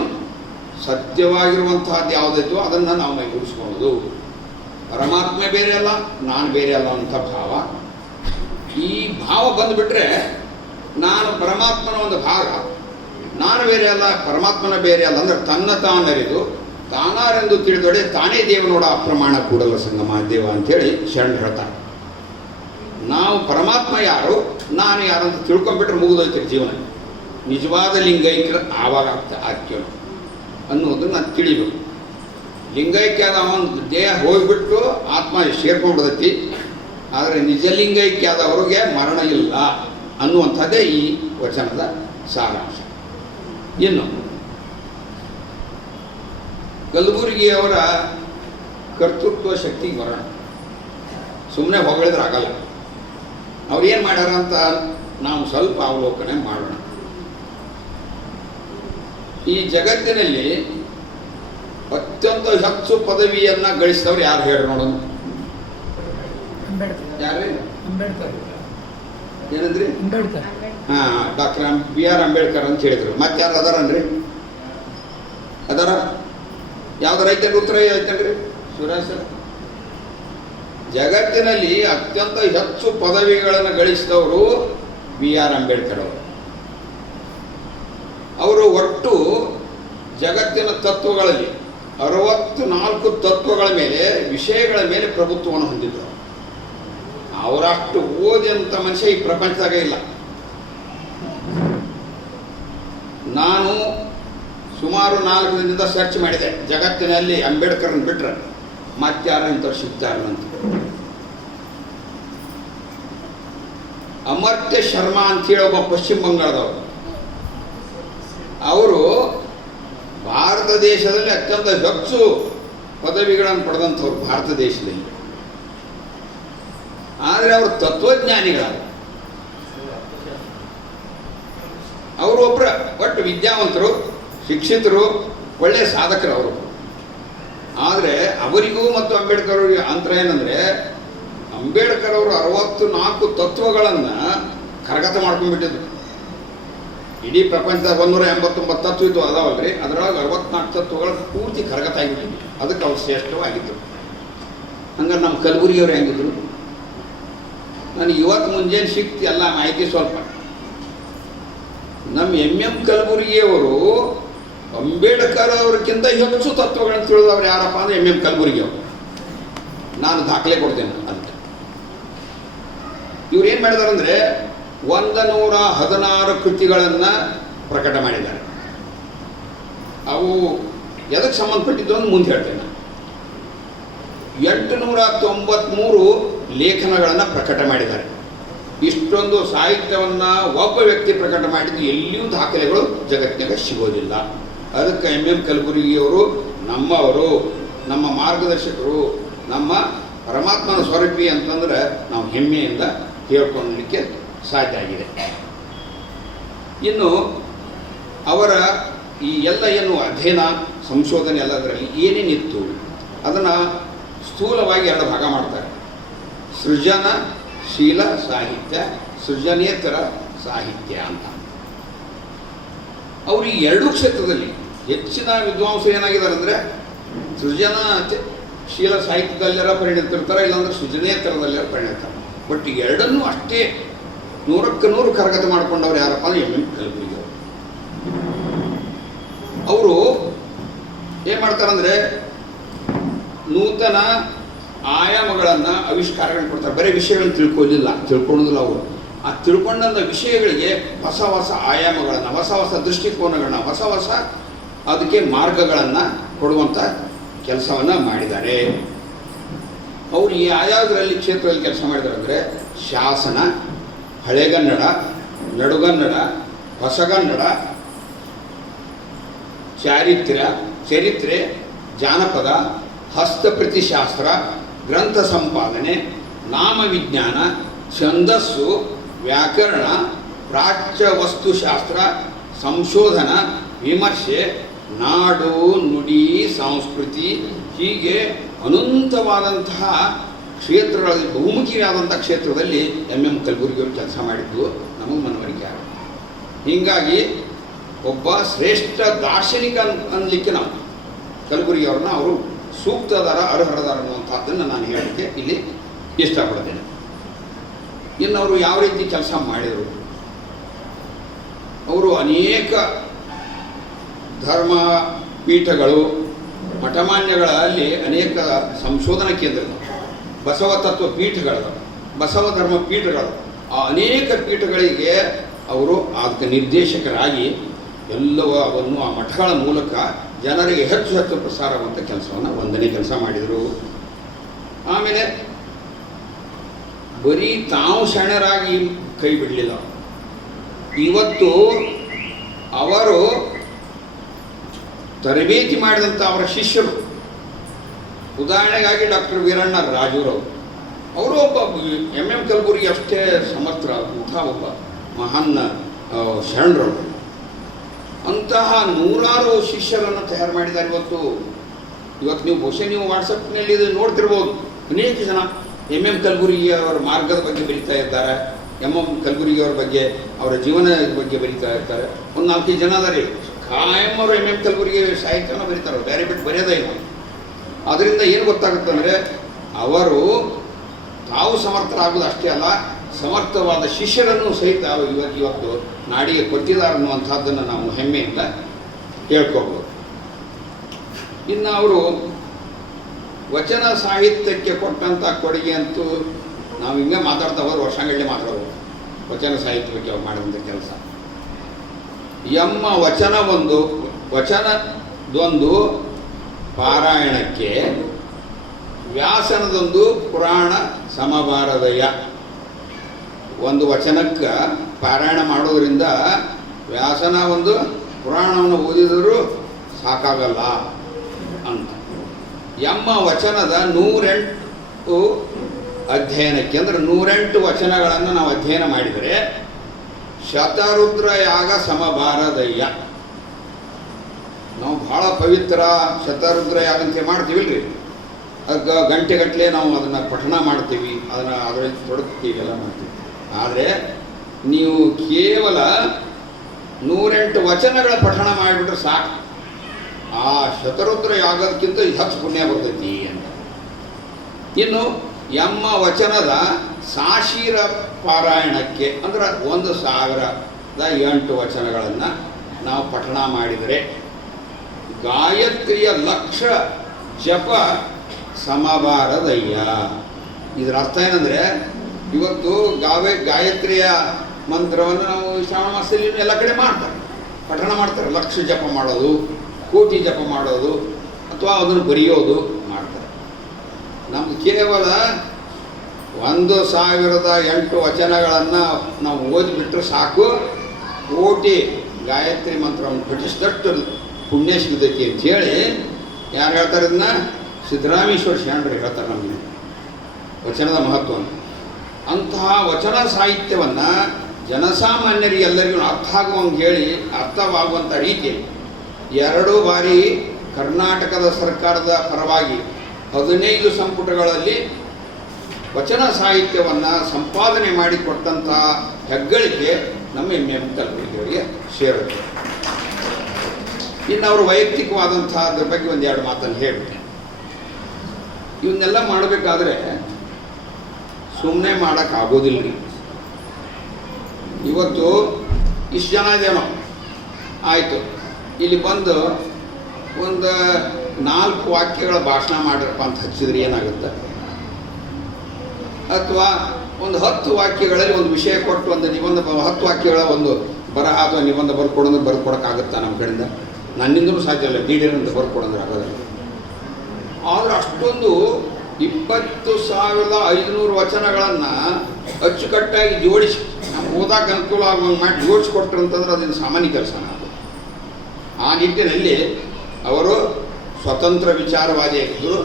ಸತ್ಯವಾಗಿರುವಂತಹದ್ದು ಯಾವುದೈತೋ ಅದನ್ನು ನಾವು ಮೈಗೂಡಿಸ್ಕೊಳ್ಳೋದು. ಪರಮಾತ್ಮ ಬೇರೆ ಅಲ್ಲ, ನಾನು ಬೇರೆ ಅಲ್ಲ ಅಂತ ಭಾವ. ಈ ಭಾವ ಬಂದುಬಿಟ್ರೆ ನಾನು ಪರಮಾತ್ಮನ ಒಂದು ಭಾಗ, ನಾನು ಬೇರೆ ಅಲ್ಲ, ಪರಮಾತ್ಮನ ಬೇರೆ ಅಲ್ಲ ಅಂದ್ರೆ ತನ್ನ ತಾನರಿದು ತಾನಾರೆಂದು ತಿಳಿದೊಡೆ ತಾನೇ ದೇವನೋಡ ಅಪ್ರಮಾಣ ಕೂಡಲ ಸಂಗಮ ದೇವ ಅಂಥೇಳಿ ಶರಣರು ಹೇಳ್ತಾರೆ. ನಾವು ಪರಮಾತ್ಮ ಯಾರು, ನಾನು ಯಾರು ಅಂತ ತಿಳ್ಕೊಂಡ್ಬಿಟ್ರೆ ಮುಗಿದೋಯ್ತೀರಿ ಜೀವನ. ನಿಜವಾದ ಲಿಂಗೈಕ್ಯರು ಆವಾಗ ಆಗ್ತೇವೆ ಅನ್ನೋದನ್ನು ನಾನು ತಿಳಿಬೇಕು. ಲಿಂಗೈಕ್ಯ ಆದವನ ದೇಹ ಹೋಗಿಬಿಟ್ಟು ಆತ್ಮ ಸೇರ್ಕೊಂಡ್ಬಿಡ್ತೈತಿ, ಆದರೆ ನಿಜಲಿಂಗೈಕ್ಯ ಆದವ್ರಿಗೆ ಮರಣ ಇಲ್ಲ ಅನ್ನುವಂಥದ್ದೇ ಈ ವಚನದ ಸಾರಾಂಶ. ಇನ್ನು ಕಲಬುರಗಿಯವರ ಕರ್ತೃತ್ವ ಶಕ್ತಿ ಬರೋಣ. ಸುಮ್ಮನೆ ಹೊಗಳಿದ್ರೆ ಆಗಲ್ಲ. ಅವ್ರು ಏನು ಮಾಡ್ಯಾರ ಅಂತ ನಾವು ಸ್ವಲ್ಪ ಅವಲೋಕನೆ ಮಾಡೋಣ. ಈ ಜಗತ್ತಿನಲ್ಲಿ ಅತ್ಯಂತ ಹೆಚ್ಚು ಪದವಿಯನ್ನು ಗಳಿಸಿದವ್ರು ಯಾರು ಹೇಳಿ ನೋಡೋಣ? ಯಾರೇ? ಏನಂದ್ರಿ? ಹಾಂ, ಡಾಕ್ಟರ್ B.R. ಅಂಬೇಡ್ಕರ್ ಅಂತ ಹೇಳಿದರು. ಮತ್ತೆ ಯಾರು ಅದಾರನ್ರಿ? ಅದಾರ? ಯಾವ್ದಾರ ಐತೇನ್ರಿ? ಉತ್ತರ ಐತೇನ್ರಿ ಶಿವರಾಜ್ ಸರ್? ಜಗತ್ತಿನಲ್ಲಿ ಅತ್ಯಂತ ಹೆಚ್ಚು ಪದವಿಗಳನ್ನು ಗಳಿಸಿದವರು B.R. ಅಂಬೇಡ್ಕರ್ ಅವರು. ಅವರು ಒಟ್ಟು ಜಗತ್ತಿನ ತತ್ವಗಳಲ್ಲಿ 64 ತತ್ವಗಳ ಮೇಲೆ, ವಿಷಯಗಳ ಮೇಲೆ ಪ್ರಭುತ್ವವನ್ನು ಹೊಂದಿದ್ದರು. ಅವರಷ್ಟು ಓದಿದಂಥ ಮನುಷ್ಯ ಈ ಪ್ರಪಂಚದಾಗ ಇಲ್ಲ. ನಾನು ಸುಮಾರು 4 ದಿನದಿಂದ ಸರ್ಚ್ ಮಾಡಿದೆ ಜಗತ್ತಿನಲ್ಲಿ ಅಂಬೇಡ್ಕರ್ನ ಬಿಟ್ರೆ ಮತ್ತಾರು ಇಂಥವ್ರು ಸಿಗ್ತಾರಂತ. ಅಮರ್ತ್ಯ ಶರ್ಮಾ ಅಂತೇಳಿ ಒಬ್ಬ ಪಶ್ಚಿಮ ಬಂಗಾಳದವರು. ಅವರು ಭಾರತ ದೇಶದಲ್ಲಿ ಅತ್ಯಂತ ಹೆಚ್ಚು ಪದವಿಗಳನ್ನು ಪಡೆದಂಥವ್ರು ಭಾರತ ದೇಶದಲ್ಲಿ. ಆದರೆ ಅವರು ತತ್ವಜ್ಞಾನಿಗಳಾದ ಅವರು ಒಟ್ಟು ವಿದ್ಯಾವಂತರು, ಶಿಕ್ಷಿತರು, ಒಳ್ಳೆಯ ಸಾಧಕರು ಅವರು. ಆದರೆ ಅವರಿಗೂ ಮತ್ತು ಅಂಬೇಡ್ಕರ್ ಅವರಿಗೆ ಅಂತರ ಏನಂದರೆ, ಅಂಬೇಡ್ಕರ್ ಅವರು 64 ತತ್ವಗಳನ್ನು ಕರಗತ ಮಾಡ್ಕೊಂಡ್ಬಿಟ್ಟಿದ್ರು. ಇಡೀ ಪ್ರಪಂಚದಾಗ 189 ತತ್ವ ಇದ್ದು ಅದಾವಲ್ರಿ, ಅದರೊಳಗೆ 64 ತತ್ವಗಳು ಪೂರ್ತಿ ಕರಗತ ಆಗಿಬಿಟ್ಟಿದ್ವು. ಅದಕ್ಕೆ ಅವ್ರು ಶ್ರೇಷ್ಠವಾಗಿದ್ದರು. ಹಂಗಾರೆ ನಮ್ಮ ಕಲಬುರಗಿಯವ್ರು ಹೆಂಗಿದ್ರು? ನನಗೆ ಇವತ್ತು ಮುಂಜಾನೆ ಸಿಕ್ತಿ ಎಲ್ಲ ಮಾಹಿತಿ ಸ್ವಲ್ಪ. ನಮ್ಮ M ಕಲಬುರ್ಗಿಯವರು ಅಂಬೇಡ್ಕರ್ ಅವ್ರಿಗಿಂತ ಹೆಚ್ಚು ತತ್ವಗಳನ್ನು ತಿಳಿದವ್ರು ಯಾರಪ್ಪ ಅಂದರೆ M ಕಲಬುರ್ಗಿಯವರು. ನಾನು ದಾಖಲೆ ಕೊಡ್ತೇನೆ ಅದಕ್ಕೆ. ಇವ್ರು ಏನು ಮಾಡಿದಾರೆ ಅಂದರೆ 116 ಕೃತಿಗಳನ್ನು ಪ್ರಕಟ ಮಾಡಿದ್ದಾರೆ. ಅವು ಎದಕ್ಕೆ ಸಂಬಂಧಪಟ್ಟಿದ್ದು ಅಂತ ಮುಂದೆ ಹೇಳ್ತೇನೆ. 893 ಲೇಖನಗಳನ್ನು ಪ್ರಕಟ ಮಾಡಿದ್ದಾರೆ. ಇಷ್ಟೊಂದು ಸಾಹಿತ್ಯವನ್ನು ಒಬ್ಬ ವ್ಯಕ್ತಿ ಪ್ರಕಟ ಮಾಡಿದ್ದು ಎಲ್ಲಿಯೂ ದಾಖಲೆಗಳು ಜಗತ್ತಿನಾಗ ಸಿಗೋದಿಲ್ಲ. ಅದಕ್ಕೆ M ಕಲಬುರ್ಗಿಯವರು ನಮ್ಮವರು, ನಮ್ಮ ಮಾರ್ಗದರ್ಶಕರು, ನಮ್ಮ ಪರಮಾತ್ಮನ ಸ್ವರೂಪಿ ಅಂತಂದ್ರೆ ನಾವು ಹೆಮ್ಮೆಯಿಂದ ಹೇಳ್ಕೊಳ್ಳಲಿಕ್ಕೆ ಸಾಧ್ಯ ಆಗಿದೆ. ಇನ್ನು ಅವರ ಈ ಎಲ್ಲ ಏನು ಅಧ್ಯಯನ ಸಂಶೋಧನೆ ಎಲ್ಲದರಲ್ಲಿ ಏನೇನಿತ್ತು ಅದನ್ನು ಸ್ಥೂಲವಾಗಿ 2 ಭಾಗ ಮಾಡ್ತಾರೆ. ಸೃಜನಶೀಲ ಸಾಹಿತ್ಯ, ಸೃಜನೇತರ ಸಾಹಿತ್ಯ ಅಂತ. ಅವರು ಈ 2 ಕ್ಷೇತ್ರದಲ್ಲಿ ಹೆಚ್ಚಿನ ವಿದ್ವಾಂಸರು ಏನಾಗಿದ್ದಾರೆ ಅಂದರೆ ಸೃಜನಶೀಲ ಸಾಹಿತ್ಯದಲ್ಲೆಲ್ಲ ಪರಿಣಿತಿರ್ತಾರೆ, ಇಲ್ಲಾಂದ್ರೆ ಸೃಜನೇತರದಲ್ಲೆಲ್ಲ ಪರಿಣಿತಾರೆ. ಬಟ್ ಈ 2ನ್ನೂ ಅಷ್ಟೇ 100ಕ್ಕೆ 100 ಕರಗತ ಮಾಡಿಕೊಂಡವ್ರು ಯಾರಪ್ಪ ಅಂದರೆ M ಕಲಬುರ್ಗಿ ಅವರು. ಅವರು ಏನು ಮಾಡ್ತಾರಂದರೆ ನೂತನ ಆಯಾಮಗಳನ್ನು, ಆವಿಷ್ಕಾರಗಳನ್ನು ಕೊಡ್ತಾರೆ. ಬರೀ ವಿಷಯಗಳನ್ನು ತಿಳ್ಕೊಳ್ಳೋದಿಲ್ಲ ಅವರು. ಆ ತಿಳ್ಕೊಂಡಂಥ ವಿಷಯಗಳಿಗೆ ಹೊಸ ಹೊಸ ಆಯಾಮಗಳನ್ನು, ಹೊಸ ಹೊಸ ದೃಷ್ಟಿಕೋನಗಳನ್ನ, ಹೊಸ ಹೊಸ ಅದಕ್ಕೆ ಮಾರ್ಗಗಳನ್ನು ಕೊಡುವಂಥ ಕೆಲಸವನ್ನು ಮಾಡಿದ್ದಾರೆ. ಅವರು ಈ ಯಾವ್ಯಾವುದರಲ್ಲಿ ಕ್ಷೇತ್ರದಲ್ಲಿ ಕೆಲಸ ಮಾಡಿದ್ದಾರೆ ಅಂದರೆ ಶಾಸನ, ಹಳೆಗನ್ನಡ, ನಡುಗನ್ನಡ, ಹೊಸಗನ್ನಡ, ಚರಿತ್ರೆ, ಜಾನಪದ, ಹಸ್ತಪ್ರತಿಶಾಸ್ತ್ರ, ಗ್ರಂಥ ಸಂಪಾದನೆ, ನಾಮವಿಜ್ಞಾನ, ಛಂದಸ್ಸು, ವ್ಯಾಕರಣ, ಪ್ರಾಚ್ಯ ವಸ್ತುಶಾಸ್ತ್ರ, ಸಂಶೋಧನ, ವಿಮರ್ಶೆ, ನಾಡು ನುಡಿ, ಸಂಸ್ಕೃತಿ, ಹೀಗೆ ಅನಂತವಾದಂತಹ ಕ್ಷೇತ್ರಗಳಲ್ಲಿ ಬಹುಮುಖಿಯಾದಂಥ ಕ್ಷೇತ್ರದಲ್ಲಿ M ಕಲಬುರ್ಗಿಯವರು ಕೆಲಸ ಮಾಡಿದ್ದು ನಮಗೆ ಮನವರಿಕೆ ಆಗುತ್ತೆ. ಹೀಗಾಗಿ ಒಬ್ಬ ಶ್ರೇಷ್ಠ ದಾರ್ಶನಿಕ ಅನ್ನಲಿಕ್ಕೆ ನಾವು ಕಲಬುರ್ಗಿಯವ್ರನ್ನ ಅವರು ಸೂಕ್ತದಾರ, ಅರ್ಹರದಾರ ಅನ್ನುವಂಥದ್ದನ್ನು ನಾನು ಹೇಳಲಿಕ್ಕೆ ಇಲ್ಲಿ ಇಷ್ಟಪಡ್ತೇನೆ. ಇನ್ನು ಅವರು ಯಾವ ರೀತಿ ಕೆಲಸ ಮಾಡಿದರು? ಅವರು ಅನೇಕ ಧರ್ಮ ಪೀಠಗಳು, ಮಠಮಾನ್ಯಗಳಲ್ಲಿ ಅನೇಕ ಸಂಶೋಧನಾ ಕೇಂದ್ರಗಳು, ಬಸವ ತತ್ವ ಪೀಠಗಳು, ಬಸವ ಧರ್ಮ ಪೀಠಗಳು, ಆ ಅನೇಕ ಪೀಠಗಳಿಗೆ ಅವರು ಅದಕ್ಕೆ ನಿರ್ದೇಶಕರಾಗಿ ಎಲ್ಲವೂ ಅವನ್ನು ಆ ಮಠಗಳ ಮೂಲಕ ಜನರಿಗೆ ಹೆಚ್ಚು ಹೆಚ್ಚು ಪ್ರಸಾರವಂತ ಕೆಲಸವನ್ನು ಒಂದನೇ ಕೆಲಸ ಮಾಡಿದರು. ಆಮೇಲೆ ಬರೀ ತಾವು ಶರಣರಾಗಿ ಕೈ ಬಿಡಲಿಲ್ಲ. ಇವತ್ತು ಅವರು ತರಬೇತಿ ಮಾಡಿದಂಥ ಅವರ ಶಿಷ್ಯರು, ಉದಾಹರಣೆಗಾಗಿ ಡಾಕ್ಟರ್ ವೀರಣ್ಣ ರಾಜೂರವರು, ಅವರು ಒಬ್ಬ ಎಂ ಕಲಬುರ್ಗಿ ಅಷ್ಟೇ ಸಮರ್ಥರಾದಂಥ ಒಬ್ಬ ಮಹಾನ್ ಶರಣರವರು. ಅಂತಹ ನೂರಾರು ಶಿಷ್ಯರನ್ನು ತಯಾರು ಮಾಡಿದ್ದಾರೆ. ಇವತ್ತು ನೀವು ಬಹುಶಃ ನೀವು ವಾಟ್ಸಪ್ನಲ್ಲಿ ಇದು ನೋಡ್ತಿರ್ಬೋದು. ಅನೇಕ ಜನ ಎಂ ಕಲಬುರ್ಗಿ ಅವರ ಮಾರ್ಗದ ಬಗ್ಗೆ ಬರೀತಾ ಇರ್ತಾರೆ, ಎಂ ಕಲಬುರ್ಗಿ ಅವ್ರ ಬಗ್ಗೆ, ಅವರ ಜೀವನದ ಬಗ್ಗೆ ಬರೀತಾ ಇರ್ತಾರೆ. ಒಂದು 4-5 ಜನ ಅದಾರೆ ಕಾಯಂ ಅವರು ಎಂ ಕಲಬುರ್ಗಿ ಸಾಹಿತ್ಯವನ್ನು ಬರೀತಾರೆ, ಬೇರೆ ಬಿಟ್ಟು ಬರೆಯೋದೇ ಇಲ್ಲ. ಅದರಿಂದ ಏನು ಗೊತ್ತಾಗುತ್ತಂದರೆ ಅವರು ತಾವು ಸಮರ್ಥರಾಗೋದು ಅಷ್ಟೇ ಅಲ್ಲ, ಸಮರ್ಥವಾದ ಶಿಷ್ಯರನ್ನು ಸಹಿತ ಇವತ್ತು ನಾಡಿಗೆ ಕೊಟ್ಟಿದ್ದಾರೆ ಅನ್ನುವಂಥದ್ದನ್ನು ನಾವು ಹೆಮ್ಮೆಯಿಂದ ಹೇಳ್ಕೋಬೋದು. ಇನ್ನು ಅವರು ವಚನ ಸಾಹಿತ್ಯಕ್ಕೆ ಕೊಟ್ಟಂಥ ಕೊಡುಗೆ ಅಂತೂ ನಾವು ಹಿಂಗೆ ಮಾತಾಡ್ತಾ ಹೋದ್ರೆ ವರ್ಷಗಟ್ಟಲೆ ಮಾತಾಡ್ಬೋದು. ವಚನ ಸಾಹಿತ್ಯ ಬಗ್ಗೆ ಅವ್ರು ಮಾಡಿದಂಥ ಕೆಲಸ, ಎಮ್ಮ ವಚನದೊಂದು ಪಾರಾಯಣಕ್ಕೆ, ವ್ಯಾಸನದೊಂದು ಪುರಾಣ ಸಮಭಾರದಯ. ಒಂದು ವಚನಕ್ಕೆ ಪಾರಾಯಣ ಮಾಡೋದ್ರಿಂದ ವ್ಯಾಸನ ಒಂದು ಪುರಾಣವನ್ನು ಓದಿದರೂ ಸಾಕಾಗಲ್ಲ ಅಂತ. ಎಮ್ಮ ವಚನದ 108 ಅಧ್ಯಯನಕ್ಕೆ, ಅಂದರೆ 108 ವಚನಗಳನ್ನು ನಾವು ಅಧ್ಯಯನ ಮಾಡಿದರೆ ಶತರುದ್ರ ಯಾಗ ಸಮಭಾರದಯ್ಯ. ನಾವು ಭಾಳ ಪವಿತ್ರ ಶತರುದ್ರ ಯಾಗ ಅಂತ ಮಾಡ್ತೀವಿಲ್ರಿ, ಅದಕ್ಕೆ ಗಂಟೆಗಟ್ಟಲೆ ನಾವು ಅದನ್ನು ಪಠಣ ಮಾಡ್ತೀವಿ, ಅದರಲ್ಲಿ ತೊಡಗ್ತೀವಿ, ಎಲ್ಲ ಮಾಡ್ತೀವಿ. ಆದರೆ ನೀವು ಕೇವಲ 108 ವಚನಗಳ ಪಠಣ ಮಾಡಿಬಿಟ್ರೆ ಸಾಕು, ಆ ಶತರುದ್ರ ಯಾಗದಕ್ಕಿಂತ ಹೆಚ್ಚು ಪುಣ್ಯ ಬರ್ತೈತಿ ಅಂತ. ಇನ್ನು ಎಮ್ಮ ವಚನದ ಸಾಶೀರ ಪಾರಾಯಣಕ್ಕೆ, ಅಂದ್ರೆ 1008 ವಚನಗಳನ್ನು ನಾವು ಪಠಣ ಮಾಡಿದರೆ ಗಾಯತ್ರಿಯ 1,00,000 ಜಪ ಸಮಭಾರದಯ್ಯ. ಇದರ ಅರ್ಥ ಏನಂದರೆ, ಇವತ್ತು ಗಾಯತ್ರಿಯ ಮಂತ್ರವನ್ನು ನಾವು ಶ್ರಾವಣ ಮಾಸದಲ್ಲಿ ಎಲ್ಲ ಕಡೆ ಮಾಡ್ತಾರೆ, ಪಠಣ ಮಾಡ್ತಾರೆ. 1,00,000 ಜಪ ಮಾಡೋದು, ಕೋಟಿ ಜಪ ಮಾಡೋದು, ಅಥವಾ ಅದನ್ನು ಬರೆಯೋದು ಮಾಡ್ತಾರೆ. ನಮ್ದು ಕೇವಲ 1,008 ವಚನಗಳನ್ನು ನಾವು ಓದಿಬಿಟ್ರೆ ಸಾಕು, ಕೋಟಿ ಗಾಯತ್ರಿ ಮಂತ್ರವನ್ನು ಪಠಿಸಿದಷ್ಟು ಪುಣ್ಯ ಸಿಗ್ತೈತಿ ಅಂಥೇಳಿ ಯಾರು ಹೇಳ್ತಾರೆ? ಇದನ್ನ ಸಿದ್ದರಾಮೇಶ್ವರ ಶರಣರು ಹೇಳ್ತಾರೆ ನಮಗೆ ವಚನದ ಮಹತ್ವವನ್ನು. ಅಂತಹ ವಚನ ಸಾಹಿತ್ಯವನ್ನು ಜನಸಾಮಾನ್ಯರಿಗೆ ಎಲ್ಲರಿಗೂ ಅರ್ಥವಾಗುವಂಥ ರೀತಿಯಲ್ಲಿ 2 ಬಾರಿ ಕರ್ನಾಟಕದ ಸರ್ಕಾರದ ಪರವಾಗಿ 15 ಸಂಪುಟಗಳಲ್ಲಿ ವಚನ ಸಾಹಿತ್ಯವನ್ನು ಸಂಪಾದನೆ ಮಾಡಿಕೊಟ್ಟಂಥ ಹೆಗ್ಗಳಿಕೆ ನಮ್ಮ ಎಂ ಕಲಬುರ್ಗಿಯವರಿಗೆ ಸೇರುತ್ತೆ. ಇನ್ನು ಅವರು ವೈಯಕ್ತಿಕವಾದಂಥ ಅದ್ರ ಬಗ್ಗೆ 1-2 ಮಾತನ್ನು ಹೇಳ್ಬಿಟ್ಟೆ. ಇವನ್ನೆಲ್ಲ ಮಾಡಬೇಕಾದ್ರೆ ಸುಮ್ಮನೆ ಮಾಡೋಕ್ಕಾಗೋದಿಲ್ಲ ರೀ. ಇವತ್ತು ಇಷ್ಟು ಜನ ಇದೇನೋ ಆಯಿತು, ಇಲ್ಲಿ ಬಂದು ಒಂದು 4 ವಾಕ್ಯಗಳ ಭಾಷಣ ಮಾಡಿರಪ್ಪ ಅಂತ ಹಚ್ಚಿದ್ರೆ ಏನಾಗುತ್ತೆ? ಅಥವಾ ಒಂದು 10 ವಾಕ್ಯಗಳಲ್ಲಿ ಒಂದು ವಿಷಯ ಕೊಟ್ಟು ಒಂದು ನಿಬಂಧ, 10 ವಾಕ್ಯಗಳ ಒಂದು ಬರಹ ಅಥವಾ ನಿಬಂಧ ಬರ್ಕೊಡೋದ್ರೆ ಬರ್ಕೊಡೋಕ್ಕಾಗುತ್ತಾ ನಮ್ಮ ಕಡೆಯಿಂದ? ನನ್ನಿಂದಲೂ ಸಾಧ್ಯ ಇಲ್ಲ, ದಿಢೀರಂತ ಬರ್ಕೊಡೋದ್ರೆ ಆಗೋದಿಲ್ಲ. ಆದರೆ ಅಷ್ಟೊಂದು 20,500 ವಚನಗಳನ್ನು ಅಚ್ಚುಕಟ್ಟಾಗಿ ಜೋಡಿಸಿ ನಾವು ಓದಕ್ಕೆ ಅನುಕೂಲ ಆಗುವಂಗೆ ಮಾಡಿ ಜೋಡಿಸ್ಕೊಟ್ರು ಅಂತಂದ್ರೆ ಅದನ್ನು ಸಾಮಾನ್ಯ ಕೆಲಸ. ಆ ನಿಟ್ಟಿನಲ್ಲಿ ಅವರು ಸ್ವತಂತ್ರ ವಿಚಾರವಾದಿಯಾಗಿದ್ದರು.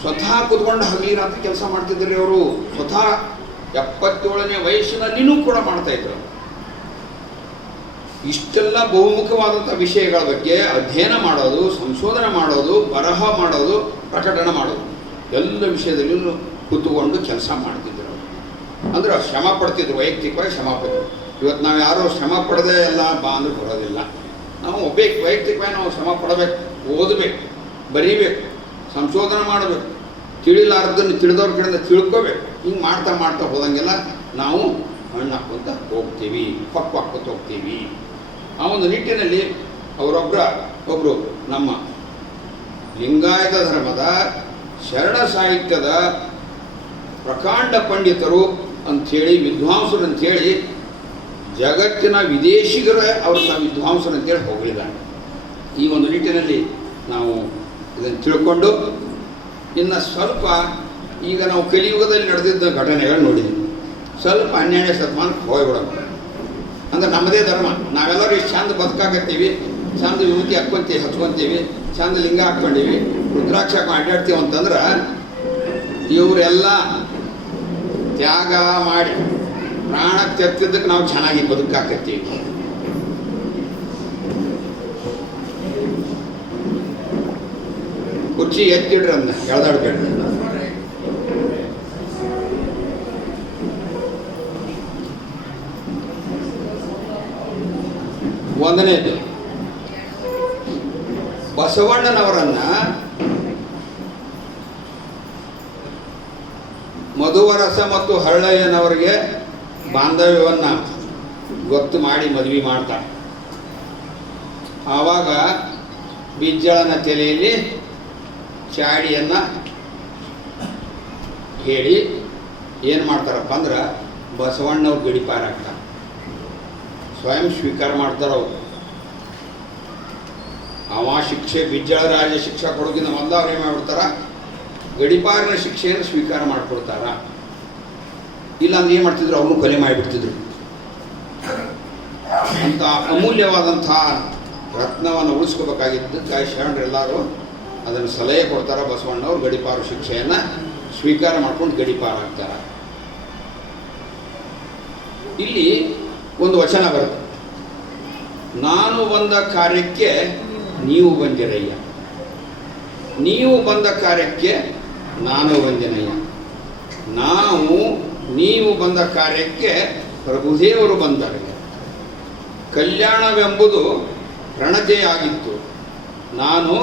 ಸ್ವತಃ ಕೂತ್ಕೊಂಡು ಹಗಲಿ ರಾತ್ರಿ ಕೆಲಸ ಮಾಡ್ತಿದ್ದರು. ಅವರು ಸ್ವತಃ 77ನೇ ವಯಸ್ಸಿನಲ್ಲಿನೂ ಕೂಡ ಮಾಡ್ತಾಯಿದ್ರು. ಇಷ್ಟೆಲ್ಲ ಬಹುಮುಖವಾದಂಥ ವಿಷಯಗಳ ಬಗ್ಗೆ ಅಧ್ಯಯನ ಮಾಡೋದು, ಸಂಶೋಧನೆ ಮಾಡೋದು, ಬರಹ ಮಾಡೋದು, ಪ್ರಕಟಣೆ ಮಾಡೋದು, ಎಲ್ಲ ವಿಷಯದಲ್ಲೂ ಕೂತ್ಕೊಂಡು ಕೆಲಸ ಮಾಡ್ತಿದ್ದರು. ಅಂದರೆ ಶ್ರಮ ಪಡ್ತಿದ್ರು, ವೈಯಕ್ತಿಕವಾಗಿ ಶ್ರಮ ಪಡ್ತಿದ್ರು. ಇವತ್ತು ನಾವು ಯಾರೂ ಶ್ರಮ ಪಡದೆ ಎಲ್ಲ ಬಾ ಅಂದ್ರೆ ಬರೋದಿಲ್ಲ. ನಾವು ವೈಯಕ್ತಿಕವಾಗಿ ನಾವು ಶ್ರಮ ಪಡಬೇಕು, ಓದಬೇಕು, ಬರೀಬೇಕು, ಸಂಶೋಧನೆ ಮಾಡಬೇಕು, ತಿಳಿಲಾರ್ದನ್ನು ತಿಳಿದವ್ರ ಕಡೆಯಿಂದ ತಿಳ್ಕೋಬೇಕು. ಹಿಂಗೆ ಮಾಡ್ತಾ ಮಾಡ್ತಾ ಹೋದಂಗೆಲ್ಲ ನಾವು ಹಣ್ಣು ಹಾಕ್ಕೊಂತ ಹೋಗ್ತೀವಿ, ಪಕ್ವಾಕ್ಕೊತ ಹೋಗ್ತೀವಿ. ಆ ಒಂದು ನಿಟ್ಟಿನಲ್ಲಿ ಒಬ್ಬರು ನಮ್ಮ ಲಿಂಗಾಯತ ಧರ್ಮದ ಶರಣ ಸಾಹಿತ್ಯದ ಪ್ರಕಾಂಡ ಪಂಡಿತರು ಅಂಥೇಳಿ, ವಿದ್ವಾಂಸರು ಅಂಥೇಳಿ ಜಗತ್ತಿನ ವಿದೇಶಿಗರ ಅವ್ರನ್ನ ವಿದ್ವಾಂಸರು ಅಂತೇಳಿ ಹೋಗಿದ್ದಾರೆ. ಈ ಒಂದು ನಿಟ್ಟಿನಲ್ಲಿ ನಾವು ಇದನ್ನು ತಿಳ್ಕೊಂಡು ಇನ್ನು ಸ್ವಲ್ಪ ಈಗ ನಾವು ಕಲಿಯುಗದಲ್ಲಿ ನಡೆದಿದ್ದ ಘಟನೆಗಳು ನೋಡಿದ್ವಿ. ಸ್ವಲ್ಪ 12ನೇ ಶತಮಾನಕ್ಕೆ ಹೋಗ್ಬಿಡೋಣ. ಅಂದ್ರೆ ನಮ್ಮದೇ ಧರ್ಮ, ನಾವೆಲ್ಲರೂ ಇಷ್ಟು ಚಂದ ಬದುಕಾಕತ್ತೀವಿ, ಚಂದ ವಿಭೂತಿ ಹಚ್ಕೊಂತೀವಿ, ಚಂದ ಲಿಂಗ ಹಾಕ್ಕೊಂಡೀವಿ, ರುದ್ರಾಕ್ಷ ಅಡ್ಡಾಡ್ತೀವಿ ಅಂತಂದ್ರೆ ಇವರೆಲ್ಲ ತ್ಯಾಗ ಮಾಡಿ ಪ್ರಾಣ ತೆತ್ತಿದ್ದಕ್ಕೆ ನಾವು ಚೆನ್ನಾಗಿ ಬದುಕಾಕತ್ತೀವಿ. ಕುರ್ಚಿ ಎತ್ತಿಡ್ರಿ ಅದನ್ನ ಎಳ್ದಾಡ್ಬೇಡ್ರಿ. ಒಂದನೇದು, ಬಸವಣ್ಣನವರನ್ನ ಮಧುವರಸ ಮತ್ತು ಹರಳಯ್ಯನವರಿಗೆ ಬಾಂಧವ್ಯವನ್ನ ಗೊತ್ತು ಮಾಡಿ ಮದುವೆ ಮಾಡ್ತಾರೆ. ಆವಾಗ ಬಿಜ್ಜಳನ ತಲೆಯಲ್ಲಿ ಚಾಡಿಯನ್ನ ಹೇಳಿ ಏನು ಮಾಡ್ತಾರಪ್ಪ ಅಂದ್ರೆ ಬಸವಣ್ಣವ್ರು ಗಡಿಪಾರಾಗ್ತಾರೆ, ಸ್ವಯಂ ಸ್ವೀಕಾರ ಮಾಡ್ತಾರೆ. ಅವರು ಅವ ಶಿಕ್ಷೆ ಬಿಜ್ಜಳ ರಾಜ ಶಿಕ್ಷೆ ಕೊಡೋಗಿಂತ ಮೊದಲು ಅವ್ರು ಏನು ಮಾಡ್ಬಿಡ್ತಾರ, ಗಡಿಪಾರಿನ ಶಿಕ್ಷೆಯನ್ನು ಸ್ವೀಕಾರ ಮಾಡಿಕೊಡ್ತಾರ. ಇಲ್ಲ ಅಂದ್ರೆ ಏನು ಮಾಡ್ತಿದ್ರು, ಅವನು ಕೊಲೆ ಮಾಡಿಬಿಡ್ತಿದ್ರು. ಅಂತ ಅಮೂಲ್ಯವಾದಂಥ ರತ್ನವನ್ನು ಉಳಿಸ್ಕೋಬೇಕಾಗಿದ್ದಕ್ಕೆ ಶರಣರೆಲ್ಲರೂ ಅದನ್ನು ಸಲಹೆ ಕೊಡ್ತಾರೆ. ಬಸವಣ್ಣವ್ರು ಗಡಿಪಾರು ಶಿಕ್ಷೆಯನ್ನು ಸ್ವೀಕಾರ ಮಾಡ್ಕೊಂಡು ಗಡಿಪಾರಾಗ್ತಾರೆ. ಇಲ್ಲಿ ಒಂದು ವಚನ ಬರುತ್ತೆ, ನಾನು ಬಂದ ಕಾರ್ಯಕ್ಕೆ ನೀವು ಬಂದಿರಯ್ಯ, ನೀವು ಬಂದ ಕಾರ್ಯಕ್ಕೆ ನಾನು ಬಂದಿನಯ್ಯ, ನೀವು ಬಂದ ಕಾರ್ಯಕ್ಕೆ ಪ್ರಭುದೇವರು ಬಂದರೆ. ಕಲ್ಯಾಣವೆಂಬುದು ಪ್ರಣತೆಯಾಗಿತ್ತು, ನಾನು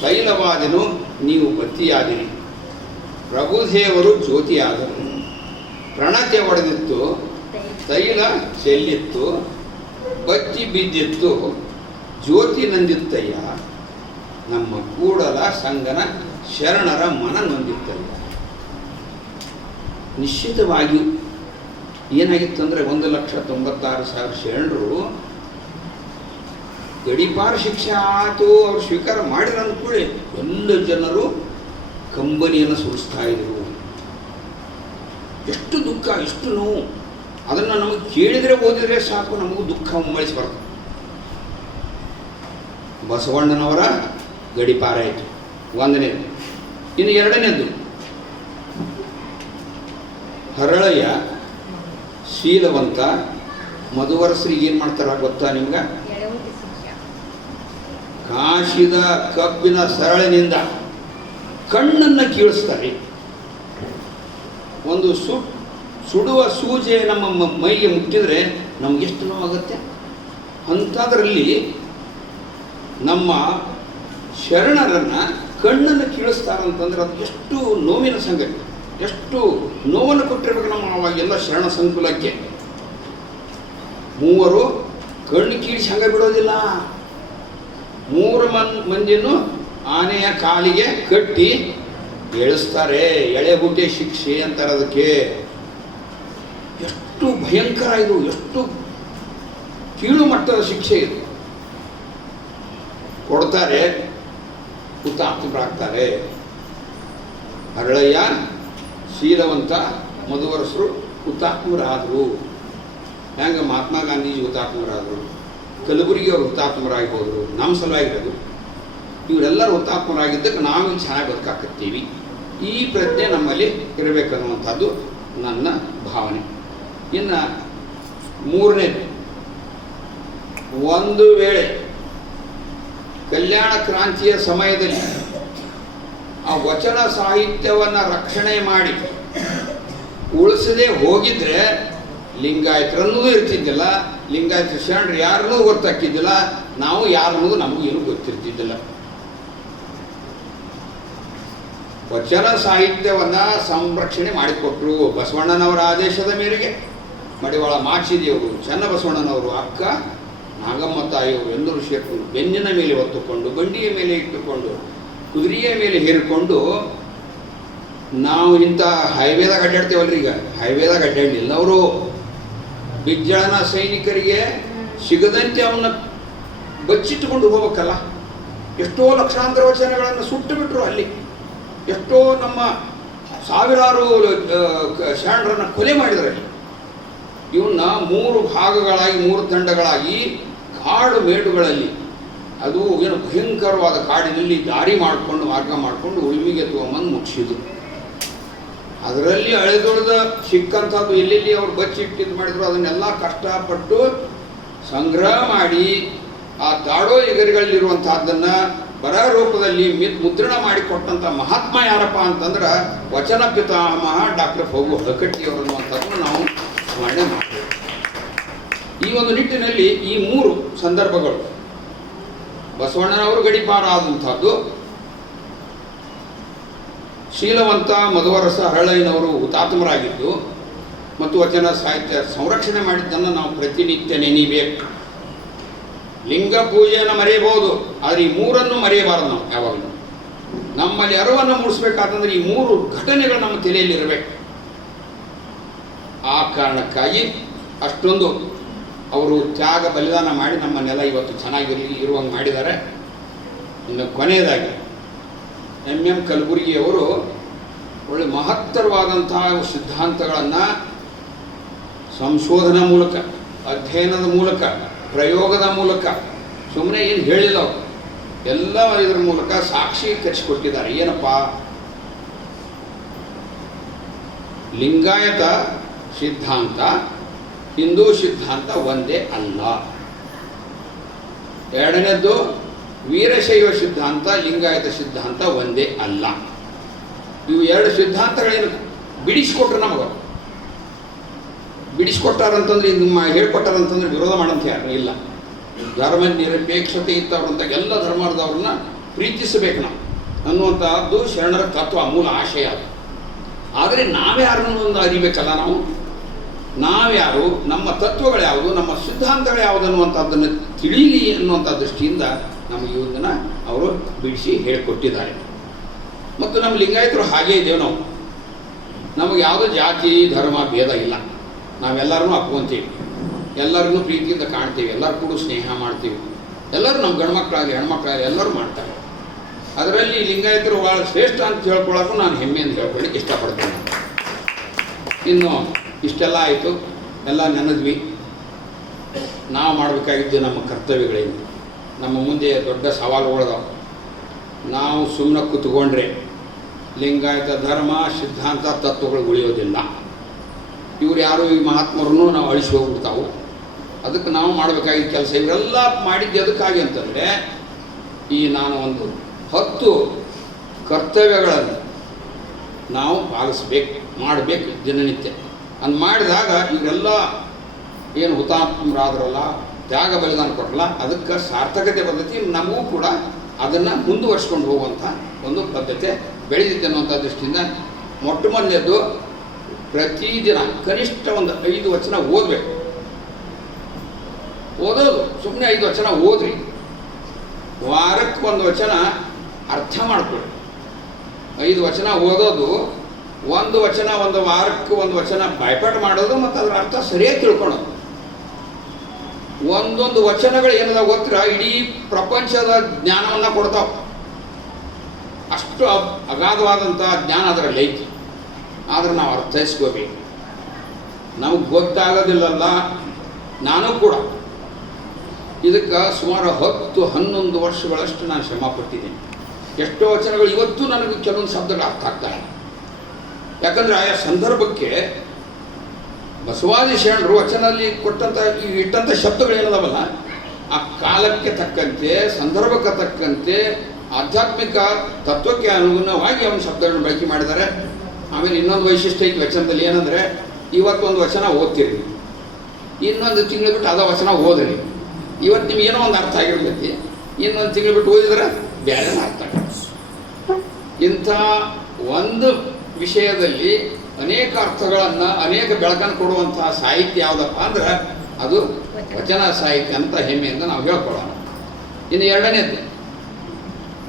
ತೈಲವಾದೆನು, ನೀವು ಬತ್ತಿಯಾದಿರಿ. ಪ್ರಭುದೇವರು ಜ್ಯೋತಿಯಾದರು, ಪ್ರಣತೆ ಒಡೆದಿತ್ತು, ತೈಲ ಚೆಲ್ಲಿತ್ತು, ಬತ್ತಿ ಬಿದ್ದಿತ್ತು, ಜ್ಯೋತಿ ನಂದಿತ್ತಯ್ಯ. ನಮ್ಮ ಕೂಡಲ ಸಂಗನ ಶರಣರ ಮನ ನೊಂದಿತ್ತಯ್ಯ. ನಿಶ್ಚಿತವಾಗಿ ಏನಾಗಿತ್ತು ಅಂದರೆ 1,96,000 ಶರಣರು ಗಡಿಪಾರ ಶಿಕ್ಷೆ ಆಯಿತು, ಅವ್ರು ಸ್ವೀಕಾರ ಮಾಡಿರ ಅಂದ್ಕೊಳ್ಳಿ ಎಲ್ಲ ಜನರು ಕಂಬನಿಯನ್ನು ಸುರಿಸ್ತಾ ಇದ್ರು. ಎಷ್ಟು ದುಃಖ, ಎಷ್ಟು ನೋವು. ಅದನ್ನು ನಮಗೆ ಕೇಳಿದರೆ ಓದಿದರೆ ಸಾಕು, ನಮಗೂ ದುಃಖ ಉಮ್ಮಳಿಸಿ ಬರ್ತದೆ. ಬಸವಣ್ಣನವರ ಗಡಿಪಾರ ಆಯಿತು ಒಂದನೇದು. ಇನ್ನು ಎರಡನೇದು, ಹರಳಯ್ಯ ಶೀಲವಂತ, ಮಧುವರಸರಿಗೆ ಏನು ಮಾಡ್ತಾರ ಗೊತ್ತಾ ನಿಮ್ಗೆ? ಕಾಶಿದ ಕಬ್ಬಿನ ಸರಳಿನಿಂದ ಕಣ್ಣನ್ನು ಕೀಳಿಸ್ತಾರೆ. ಒಂದು ಸುಡುವ ಸೂಜೆ ನಮ್ಮ ಮೈಗೆ ಮುಟ್ಟಿದರೆ ನಮಗೆಷ್ಟು ನೋವಾಗುತ್ತೆ. ಅಂಥದ್ರಲ್ಲಿ ನಮ್ಮ ಶರಣರನ್ನು ಕಣ್ಣನ್ನು ಕೀಳಿಸ್ತಾರಂತಂದ್ರೆ ಅದು ಎಷ್ಟು ನೋವಿನ ಸಂಗತಿ, ಎಷ್ಟು ನೋವನ್ನು ಕೊಟ್ಟಿರ್ಬೇಕು ನಮ್ಮ ಅವಾಗೆಲ್ಲ ಶರಣ ಸಂಕುಲಕ್ಕೆ. ಮೂವರು ಕಣ್ಣು ಕೀಳಿಸಿ ಹಂಗೆ ಬಿಡೋದಿಲ್ಲ, 3 ಮಂದಿನೂ ಆನೆಯ ಕಾಲಿಗೆ ಕಟ್ಟಿ ಎಳಿಸ್ತಾರೆ. ಎಳೆಬುಟೆ ಶಿಕ್ಷೆ ಅಂತಾರೆ ಅದಕ್ಕೆ. ಎಷ್ಟು ಭಯಂಕರ ಇದು, ಎಷ್ಟು ಕೀಳು ಮಟ್ಟದ ಶಿಕ್ಷೆ ಇದು. ಕೊಡ್ತಾರೆ, ಹುತಾತ್ಮರಾಗ್ತಾರೆ. ಹರಳಯ್ಯ ಶೀಲವಂತ, ಮಧುವರಸರು ಹುತಾತ್ಮರಾದರು. ಹೆಂಗೆ ಮಹಾತ್ಮ ಗಾಂಧೀಜಿ ಹುತಾತ್ಮರಾದರು, ಕಲಬುರಗಿ ಅವರು ಹುತಾತ್ಮರಾಗಿ ಹೋದರು, ನಮ್ಮ ಸಲುವಾಗಿರೋದು. ಇವರೆಲ್ಲರೂ ಹುತಾತ್ಮರಾಗಿದ್ದಕ್ಕೆ ನಾವು ಚೆನ್ನಾಗಿ ಬದುಕಾಕತ್ತೀವಿ. ಈ ಪ್ರಜ್ಞೆ ನಮ್ಮಲ್ಲಿ ಇರಬೇಕನ್ನುವಂಥದ್ದು ನನ್ನ ಭಾವನೆ. ಇನ್ನು ಮೂರನೇದು, ಒಂದು ವೇಳೆ ಕಲ್ಯಾಣ ಕ್ರಾಂತಿಯ ಸಮಯದಲ್ಲಿ ಆ ವಚನ ಸಾಹಿತ್ಯವನ್ನು ರಕ್ಷಣೆ ಮಾಡಿ ಉಳಿಸದೆ ಹೋಗಿದ್ರೆ ಲಿಂಗಾಯತರನ್ನೂ ಇರ್ತಿದ್ದಿಲ್ಲ, ಲಿಂಗಾಯತ ಶರಣರು ಯಾರನ್ನೂ ಗೊತ್ತಾಕಿದ್ದಿಲ್ಲ, ನಾವು ಯಾರನ್ನೂ ನಮಗೂ ಏನೂ ಗೊತ್ತಿರ್ತಿದ್ದಿಲ್ಲ. ವಚನ ಸಾಹಿತ್ಯವನ್ನು ಸಂರಕ್ಷಣೆ ಮಾಡಿಕೊಟ್ರು ಬಸವಣ್ಣನವರ ಆದೇಶದ ಮೇರೆಗೆ. ಮಡಿವಾಳ ಮಾಚಿದೇವರು, ಚನ್ನಬಸವಣ್ಣನವರು, ಅಕ್ಕ ನಾಗಮ್ಮ ತಾಯಿಯವರು ಎಲ್ಲರೂ ಸೇರ್ಕೊಂಡು ಬೆನ್ನಿನ ಮೇಲೆ ಹೊತ್ತುಕೊಂಡು, ಬಂಡಿಯ ಮೇಲೆ ಇಟ್ಟುಕೊಂಡು, ಕುದುರೆಯ ಮೇಲೆ ಹೇರಿಕೊಂಡು ನಾವು ಇಂಥ ಹೈವೇದಾಗ ಅಡ್ಡಾಡ್ತೇವಲ್ರಿ. ಈಗ ಹೈವೇದಾಗ ಅಡ್ಡಾಡಲಿಲ್ಲ ಅವರು. ಬಿಜ್ಜಳನ ಸೈನಿಕರಿಗೆ ಸಿಗದಂತೆ ಅವನ್ನ ಬಚ್ಚಿಟ್ಟುಕೊಂಡು ಹೋಗ್ಬೇಕಲ್ಲ. ಎಷ್ಟೋ ಲಕ್ಷಾಂತರ ವಚನಗಳನ್ನು ಸುಟ್ಟು ಬಿಟ್ಟರು ಅಲ್ಲಿ. ಎಷ್ಟೋ ನಮ್ಮ ಸಾವಿರಾರು ಶರಣರನ್ನು ಕೊಲೆ ಮಾಡಿದರೆ. ಇವನ್ನ 3 ಭಾಗಗಳಾಗಿ 3 ತಂಡಗಳಾಗಿ ಕಾಡು ಮೇಡುಗಳಲ್ಲಿ, ಅದು ಏನು ಭಯಂಕರವಾದ ಕಾಡಿನಲ್ಲಿ ದಾರಿ ಮಾಡಿಕೊಂಡು ಮಾರ್ಗ ಮಾಡಿಕೊಂಡು ಉಳುವಿಗೆ ತೊಗೊಂಬಂದು ಮುಗಿಸಿದ್ರು. ಅದರಲ್ಲಿ ಅಳೆದೊಳೆದ ಸಿಕ್ಕಂಥದ್ದು ಎಲ್ಲೆಲ್ಲಿ ಅವ್ರು ಬಚ್ಚಿಟ್ಟಿದ್ದು ಮಾಡಿದ್ರು ಅದನ್ನೆಲ್ಲ ಕಷ್ಟಪಟ್ಟು ಸಂಗ್ರಹ ಮಾಡಿ ಆ ತಾಡೋ ಎಗರಿಗಳಲ್ಲಿರುವಂತಹದ್ದನ್ನು ಬರ ರೂಪದಲ್ಲಿ ಮುದ್ರಣ ಮಾಡಿಕೊಟ್ಟಂಥ ಮಹಾತ್ಮ ಯಾರಪ್ಪ ಅಂತಂದ್ರೆ ವಚನ ಪಿತಾಮಹ ಡಾಕ್ಟರ್ ಫಗು ಹಳಕಟ್ಟಿಯವರು ಅನ್ನುವಂಥದ್ದನ್ನು ನಾವು ಸ್ಮರಣೆ ಮಾಡ್ತೇವೆ. ಈ ಒಂದು ನಿಟ್ಟಿನಲ್ಲಿ ಈ 3 ಸಂದರ್ಭಗಳು ಬಸವಣ್ಣನವರು ಗಡಿಪಾರ ಆದಂಥದ್ದು, ಶೀಲವಂತ ಮಧುವರಸ ಹರಳಯ್ಯನವರು ಹುತಾತ್ಮರಾಗಿದ್ದು ಮತ್ತು ವಚನ ಸಾಹಿತ್ಯ ಸಂರಕ್ಷಣೆ ಮಾಡಿದ್ದನ್ನು ನಾವು ಪ್ರತಿನಿತ್ಯ ನೆನೀಬೇಕು. ಲಿಂಗ ಪೂಜೆಯನ್ನು ಮರೆಯಬಹುದು, ಆದರೆ ಈ 3 ಮರೆಯಬಾರದು. ನಾವು ಯಾವಾಗಲೂ ನಮ್ಮಲ್ಲಿ ಅರಿವನ್ನು ಮೂಡಿಸ್ಬೇಕಾತಂದ್ರೆ ಈ 3 ಘಟನೆಗಳು ನಮ್ಮ ತಲೆಯಲ್ಲಿರಬೇಕು. ಆ ಕಾರಣಕ್ಕಾಗಿ ಅಷ್ಟೊಂದು ಅವರು ತ್ಯಾಗ ಬಲಿದಾನ ಮಾಡಿ ನಮ್ಮ ನೆಲ ಇವತ್ತು ಇರುವಂಗೆ ಮಾಡಿದ್ದಾರೆ. ಇನ್ನು ಕೊನೆಯದಾಗಿ ಎಂ ಕಲಬುರ್ಗಿಯವರು ಒಳ್ಳೆ ಮಹತ್ತರವಾದಂತಹ ಸಿದ್ಧಾಂತಗಳನ್ನು ಸಂಶೋಧನಾ ಮೂಲಕ, ಅಧ್ಯಯನದ ಮೂಲಕ, ಪ್ರಯೋಗದ ಮೂಲಕ, ಸುಮ್ಮನೆ ಏನು ಹೇಳಿಲ್ಲ ಅವರು, ಎಲ್ಲ ಇದರ ಮೂಲಕ ಸಾಕ್ಷೀಕರಿಸಿಕೊಟ್ಟಿದ್ದಾರೆ. ಏನಪ್ಪ, ಲಿಂಗಾಯತ ಸಿದ್ಧಾಂತ ಹಿಂದೂ ಸಿದ್ಧಾಂತ ಒಂದೇ ಅಲ್ಲ. ಎರಡನೇದ್ದು, ವೀರಶೈವ ಸಿದ್ಧಾಂತ ಲಿಂಗಾಯತ ಸಿದ್ಧಾಂತ ಒಂದೇ ಅಲ್ಲ. ಇವು 2 ಸಿದ್ಧಾಂತಗಳೇನು ಬಿಡಿಸ್ಕೊಟ್ರು ನಮಗೆ. ಬಿಡಿಸ್ಕೊಟ್ಟಾರಂತಂದ್ರೆ ಇದು ಹೇಳ್ಕೊಟ್ಟಾರಂತಂದ್ರೆ ವಿರೋಧ ಮಾಡೋಂಥ ಯಾರು ಇಲ್ಲ. ಧರ್ಮ ನಿರಪೇಕ್ಷತೆ ಇತ್ತವ್ರಂತ ಎಲ್ಲ ಧರ್ಮದವ್ರನ್ನ ಪ್ರೀತಿಸಬೇಕು ನಾವು ಅನ್ನುವಂಥದ್ದು ಶರಣರ ತತ್ವ, ಮೂಲ ಆಶಯ ಅದು. ಆದರೆ ನಾವ್ಯಾರನ್ನು ಒಂದು ಅರಿಬೇಕಲ್ಲ, ನಾವ್ಯಾರು, ನಮ್ಮ ತತ್ವಗಳು ಯಾವುದು, ನಮ್ಮ ಸಿದ್ಧಾಂತಗಳು ಯಾವುದು ಅನ್ನುವಂಥದ್ದನ್ನು ತಿಳಿಯಲಿ ಅನ್ನುವಂಥ ದೃಷ್ಟಿಯಿಂದ ನಮಗೆ ಇವನ್ನ ಅವರು ಬಿಡಿಸಿ ಹೇಳಿಕೊಟ್ಟಿದ್ದಾರೆ. ಮತ್ತು ನಮ್ಮ ಲಿಂಗಾಯತರು ಹಾಗೇ ಇದ್ದೇವೆ. ನಮಗೆ ಯಾವುದೋ ಜಾತಿ ಧರ್ಮ ಭೇದ ಇಲ್ಲ. ನಾವೆಲ್ಲರನ್ನೂ ಅಪ್ಕೊಂತೀವಿ, ಎಲ್ಲರಿಗೂ ಪ್ರೀತಿಯಿಂದ ಕಾಣ್ತೀವಿ, ಎಲ್ಲರೂ ಕೂಡ ಸ್ನೇಹ ಮಾಡ್ತೀವಿ. ಎಲ್ಲರೂ ನಮ್ಮ ಗಂಡ್ಮಕ್ಳಾಗಲಿ ಹೆಣ್ಮಕ್ಳಾಗಲಿ ಎಲ್ಲರೂ ಮಾಡ್ತಾರೆ. ಅದರಲ್ಲಿ ಲಿಂಗಾಯತರು ಭಾಳ ಶ್ರೇಷ್ಠ ಅಂತ ಹೇಳ್ಕೊಳ್ಳೋಕ್ಕೂ ನಾನು ಹೆಮ್ಮೆಯಿಂದ ಹೇಳ್ಕೊಳ್ಳಿಕ್ಕೆ ಇಷ್ಟಪಡ್ತೇನೆ. ಇನ್ನು ಇಷ್ಟೆಲ್ಲ ಆಯಿತು, ಎಲ್ಲ ನೆನೆದ್ವಿ. ನಾವು ಮಾಡಬೇಕಾಗಿದ್ದು ನಮ್ಮ ಕರ್ತವ್ಯಗಳೇನು, ನಮ್ಮ ಮುಂದೆ ದೊಡ್ಡ ಸವಾಲುಗಳದಾವ. ನಾವು ಸುಮ್ಮನೆ ಕೂತ್ಕೊಂಡ್ರೆ ಲಿಂಗಾಯತ ಧರ್ಮ ಸಿದ್ಧಾಂತ ತತ್ವಗಳು ಉಳಿಯೋದಿಲ್ಲ. ಇವ್ರು ಯಾರು ಈ ಮಹಾತ್ಮರನ್ನು ನಾವು ಅಳಿಸಿ ಹೋಗ್ಬಿಡ್ತಾವೆ. ಅದಕ್ಕೆ ನಾವು ಮಾಡಬೇಕಾಗಿದ್ದ ಕೆಲಸ ಇವರೆಲ್ಲ ಮಾಡಿದ್ದು ಅದಕ್ಕಾಗಿ ಅಂತಂದರೆ, ಈ ನಾನು ಒಂದು 10 ಕರ್ತವ್ಯಗಳನ್ನು ನಾವು ಪಾಲಿಸ್ಬೇಕು, ಮಾಡಬೇಕು ದಿನನಿತ್ಯ. ಅಂದು ಮಾಡಿದಾಗ ಇವರೆಲ್ಲ ಏನು ಹುತಾತ್ಮರಾದ್ರಲ್ಲ, ತ್ಯಾಗ ಬಲಿದಾನ ಕೊಟ್ಟಲ್ಲ, ಅದಕ್ಕೆ ಸಾರ್ಥಕತೆ ಪದ್ಧತಿ ನಮಗೂ ಕೂಡ ಅದನ್ನು ಮುಂದುವರ್ಸ್ಕೊಂಡು ಹೋಗುವಂಥ ಒಂದು ಪದ್ಧತಿ ಬೆಳೆದಿದೆ ಅನ್ನುವಂಥ ದೃಷ್ಟಿಯಿಂದ ಮೊಟ್ಟ ಮೊದಲನೇದು ಪ್ರತಿದಿನ ಕನಿಷ್ಠ ಒಂದು 5 ವಚನ ಓದಬೇಕು. ಓದೋದು ಸುಮ್ಮನೆ 5 ವಚನ ಓದ್ರಿ. ವಾರಕ್ಕೆ 1 ವಚನ ಅರ್ಥ ಮಾಡ್ಕೊಳ್ಳಿ. 5 ವಚನ ಓದೋದು, 1 ವಚನ ಒಂದು ವಾರಕ್ಕೆ 1 ವಚನ ಬಾಯ್ಪಾಠ ಮಾಡೋದು ಮತ್ತು ಅದರ ಅರ್ಥ ಸರಿಯಾಗಿ ತಿಳ್ಕೊಳ್ಳೋದು. ಒಂದೊಂದು ವಚನಗಳು ಏನದ ಗೊತ್ತಿರ ಇಡೀ ಪ್ರಪಂಚದ ಜ್ಞಾನವನ್ನು ಕೊಡ್ತಾವೆ. ಅಷ್ಟು ಅಗಾಧವಾದಂಥ ಜ್ಞಾನ ಅದರಲ್ಲಿ ಐತಿ. ಆದರೆ ನಾವು ಅರ್ಥೈಸ್ಕೋಬೇಕು. ನಮಗೆ ಗೊತ್ತಾಗೋದಿಲ್ಲಲ್ಲ. ನಾನು ಕೂಡ ಇದಕ್ಕೆ ಸುಮಾರು 10-11 ವರ್ಷಗಳಷ್ಟು ನಾನು ಶ್ರಮ ಪಟ್ಟಿದ್ದೀನಿ. ಎಷ್ಟೋ ವಚನಗಳು ಇವತ್ತು ನನಗೆ ಕೆಲವೊಂದು ಶಬ್ದಗಳು ಅರ್ಥ ಆಗ್ತಾರೆ. ಯಾಕಂದರೆ ಆಯಾ ಸಂದರ್ಭಕ್ಕೆ ಬಸವಾದಿ ಶರಣರು ವಚನದಲ್ಲಿ ಕೊಟ್ಟಂಥ ಇಟ್ಟಂಥ ಶಬ್ದಗಳೇನದಾವಲ್ಲ, ಆ ಕಾಲಕ್ಕೆ ತಕ್ಕಂತೆ, ಸಂದರ್ಭಕ್ಕೆ ತಕ್ಕಂತೆ, ಆಧ್ಯಾತ್ಮಿಕ ತತ್ವಕ್ಕೆ ಅನುಗುಣವಾಗಿ ಅವನ ಶಬ್ದಗಳನ್ನು ಬಳಕೆ ಮಾಡಿದ್ದಾರೆ. ಆಮೇಲೆ ಇನ್ನೊಂದು ವೈಶಿಷ್ಟ್ಯ ಐತಿ ವಚನದಲ್ಲಿ ಏನಂದರೆ, ಇವತ್ತೊಂದು ವಚನ ಓದ್ತಿರಿ, ಇನ್ನೊಂದು ತಿಂಗಳು ಬಿಟ್ಟು ಅದ ವಚನ ಓದ್ರಿ. ಇವತ್ತು ನಿಮ್ಗೆ ಏನೋ ಒಂದು ಅರ್ಥ ಆಗಿರ್ತೈತಿ, ಇನ್ನೊಂದು ತಿಂಗಳು ಬಿಟ್ಟು ಓದಿದ್ರೆ ಬೇರೆ ಅರ್ಥ ಆಗುತ್ತೆ. ಇಂಥ ಒಂದು ವಿಷಯದಲ್ಲಿ ಅನೇಕ ಅರ್ಥಗಳನ್ನು, ಅನೇಕ ಬೆಳಕನ್ನು ಕೊಡುವಂತಹ ಸಾಹಿತ್ಯ ಯಾವುದಪ್ಪ ಅಂದ್ರೆ ಅದು ವಚನ ಸಾಹಿತ್ಯ ಅಂತ ಹೆಮ್ಮೆಯಿಂದ ನಾವು ಹೇಳ್ಕೊಳ್ಳೋಣ. ಇನ್ನು ಎರಡನೇದು,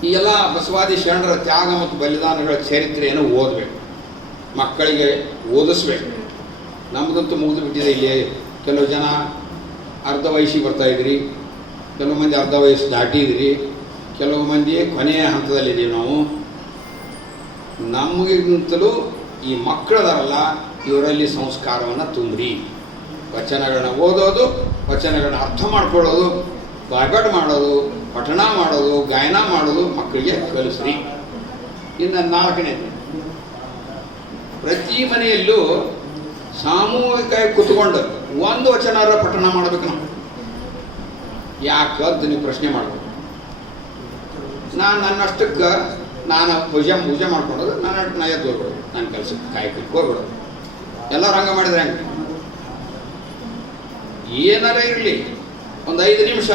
ಈ ಎಲ್ಲ ಬಸವಾದಿ ಶರಣರ ತ್ಯಾಗ ಮತ್ತು ಬಲಿದಾನಗಳ ಚರಿತ್ರೆಯನ್ನು ಓದಬೇಕು, ಮಕ್ಕಳಿಗೆ ಓದಿಸ್ಬೇಕು. ನಮ್ಮದಂತೂ ಮುಗಿದು ಬಿಟ್ಟಿದೆ. ಇಲ್ಲಿ ಕೆಲವು ಜನ ಅರ್ಧ ವಯಸ್ಸಿಗೆ ಬರ್ತಾಯಿದ್ರಿ, ಕೆಲವು ಮಂದಿ ಅರ್ಧ ವಯಸ್ಸು ದಾಟಿದ್ರಿ, ಕೆಲವು ಮಂದಿ ಕೊನೆಯ ಹಂತದಲ್ಲಿದ್ದೀವಿ ನಾವು. ನಮಗಿಂತಲೂ ಈ ಮಕ್ಕಳದಾರಲ್ಲ, ಇವರಲ್ಲಿ ಸಂಸ್ಕಾರವನ್ನು ತುಂಬ್ರಿ. ವಚನಗಳನ್ನ ಓದೋದು, ವಚನಗಳನ್ನ ಅರ್ಥ ಮಾಡ್ಕೊಳ್ಳೋದು, ಬಾಯ್ಪಾಠ ಮಾಡೋದು, ಪಠಣ ಮಾಡೋದು, ಗಾಯನ ಮಾಡೋದು ಮಕ್ಕಳಿಗೆ ಕಲಿಸ್ರಿ. ಇನ್ನು 4ನೇದು, ಪ್ರತಿ ಮನೆಯಲ್ಲೂ ಸಾಮೂಹಿಕವಾಗಿ ಕುತ್ಕೊಂಡು ಒಂದು ವಚನಾರ ಪಠಣ ಮಾಡಬೇಕು. ನಾವು ಯಾಕೆ ಅಂತ ನೀವು ಪ್ರಶ್ನೆ ಮಾಡ್ಬೇಕು. ನಾನು ನನ್ನಷ್ಟಕ್ಕೆ ನಾನು ಪೂಜೆ ಮಾಡ್ಕೊಳ್ಳೋದು, ನಾನು ಎದ್ದು ಹೋಗ್ಬಿಡೋದು, ನನ್ನ ಕೆಲಸಕ್ಕೆ ಕಾಯ್ಕೊಂಡು ಹೋಗ್ಬಿಡೋದು. ಎಲ್ಲರೂ ಹಂಗೆ ಮಾಡಿದ್ರೆ ಹಂಗೆ. ಏನಾರ ಇರಲಿ, ಒಂದು 5 ನಿಮಿಷ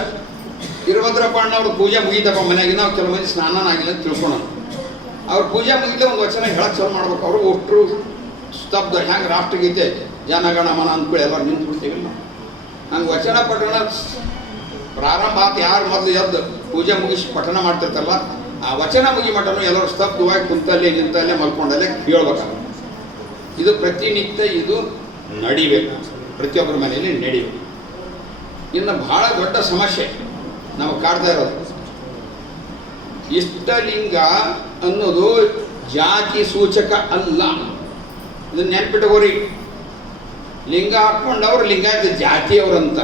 ವೀರಭದ್ರಪ್ಪ ಅಣ್ಣವ್ರ ಪೂಜೆ ಮುಗಿತಪ್ಪ ಮನೆಯಾಗಿ, ನಾವು ಕೆಲವು ಮಂದಿ ಸ್ನಾನ ಆಗಿಲ್ಲ ಅಂತ ತಿಳ್ಕೊಳ್ಳೋಣ. ಅವ್ರ ಪೂಜೆ ಮುಗಿದ ಒಂದು ವಚನ ಹೇಳಕ್ಕೆ ಚಾಲು ಮಾಡ್ಬೇಕು. ಅವರು ಒಟ್ಟರು ಸ್ತಬ್ಧ, ಹೆಂಗೆ ರಾಷ್ಟ್ರಗೀತೆ ಜನಗಣ ಮನ ಅಂದ್ಕೊಳ್ಳಿ ಎಲ್ಲರೂ ನಿಂತು ಬಿಡ್ತೀವಿಲ್ಲ. ಹಂಗೆ ವಚನ ಪಠಣ ಪ್ರಾರಂಭ ಆತು. ಯಾರು ಮೊದಲು ಎದ್ದು ಪೂಜೆ ಮುಗಿಸಿ ಪಠಣ ಮಾಡ್ತಿರ್ತಲ್ಲ, ಆ ವಚನ ಮುಗಿ ಮಠನು ಎಲ್ಲರೂ ಸ್ತಬ್ಧವಾಗಿ ಕುಂತಲ್ಲೇ ನಿಂತಲ್ಲೇ ಮಲ್ಕೊಂಡಲ್ಲೇ ಕೇಳ್ಬೇಕಾಗುತ್ತೆ. ಇದು ಪ್ರತಿನಿತ್ಯ ಇದು ನಡಿಬೇಕು, ಪ್ರತಿಯೊಬ್ಬರ ಮನೆಯಲ್ಲಿ ನಡಿಬೇಕು. ಇನ್ನು ಬಹಳ ದೊಡ್ಡ ಸಮಸ್ಯೆ ನಾವು ಕಾಡ್ತಾ ಇರೋದು, ಇಷ್ಟಲಿಂಗ ಅನ್ನೋದು ಜಾತಿ ಸೂಚಕ ಅಲ್ಲ. ಇದನ್ನ ನೆನ್ಪಿಟ್ಟುಕೋರಿ. ಲಿಂಗ ಹಾಕ್ಕೊಂಡವ್ರು ಲಿಂಗಾಯತ ಜಾತಿಯವರಂತ,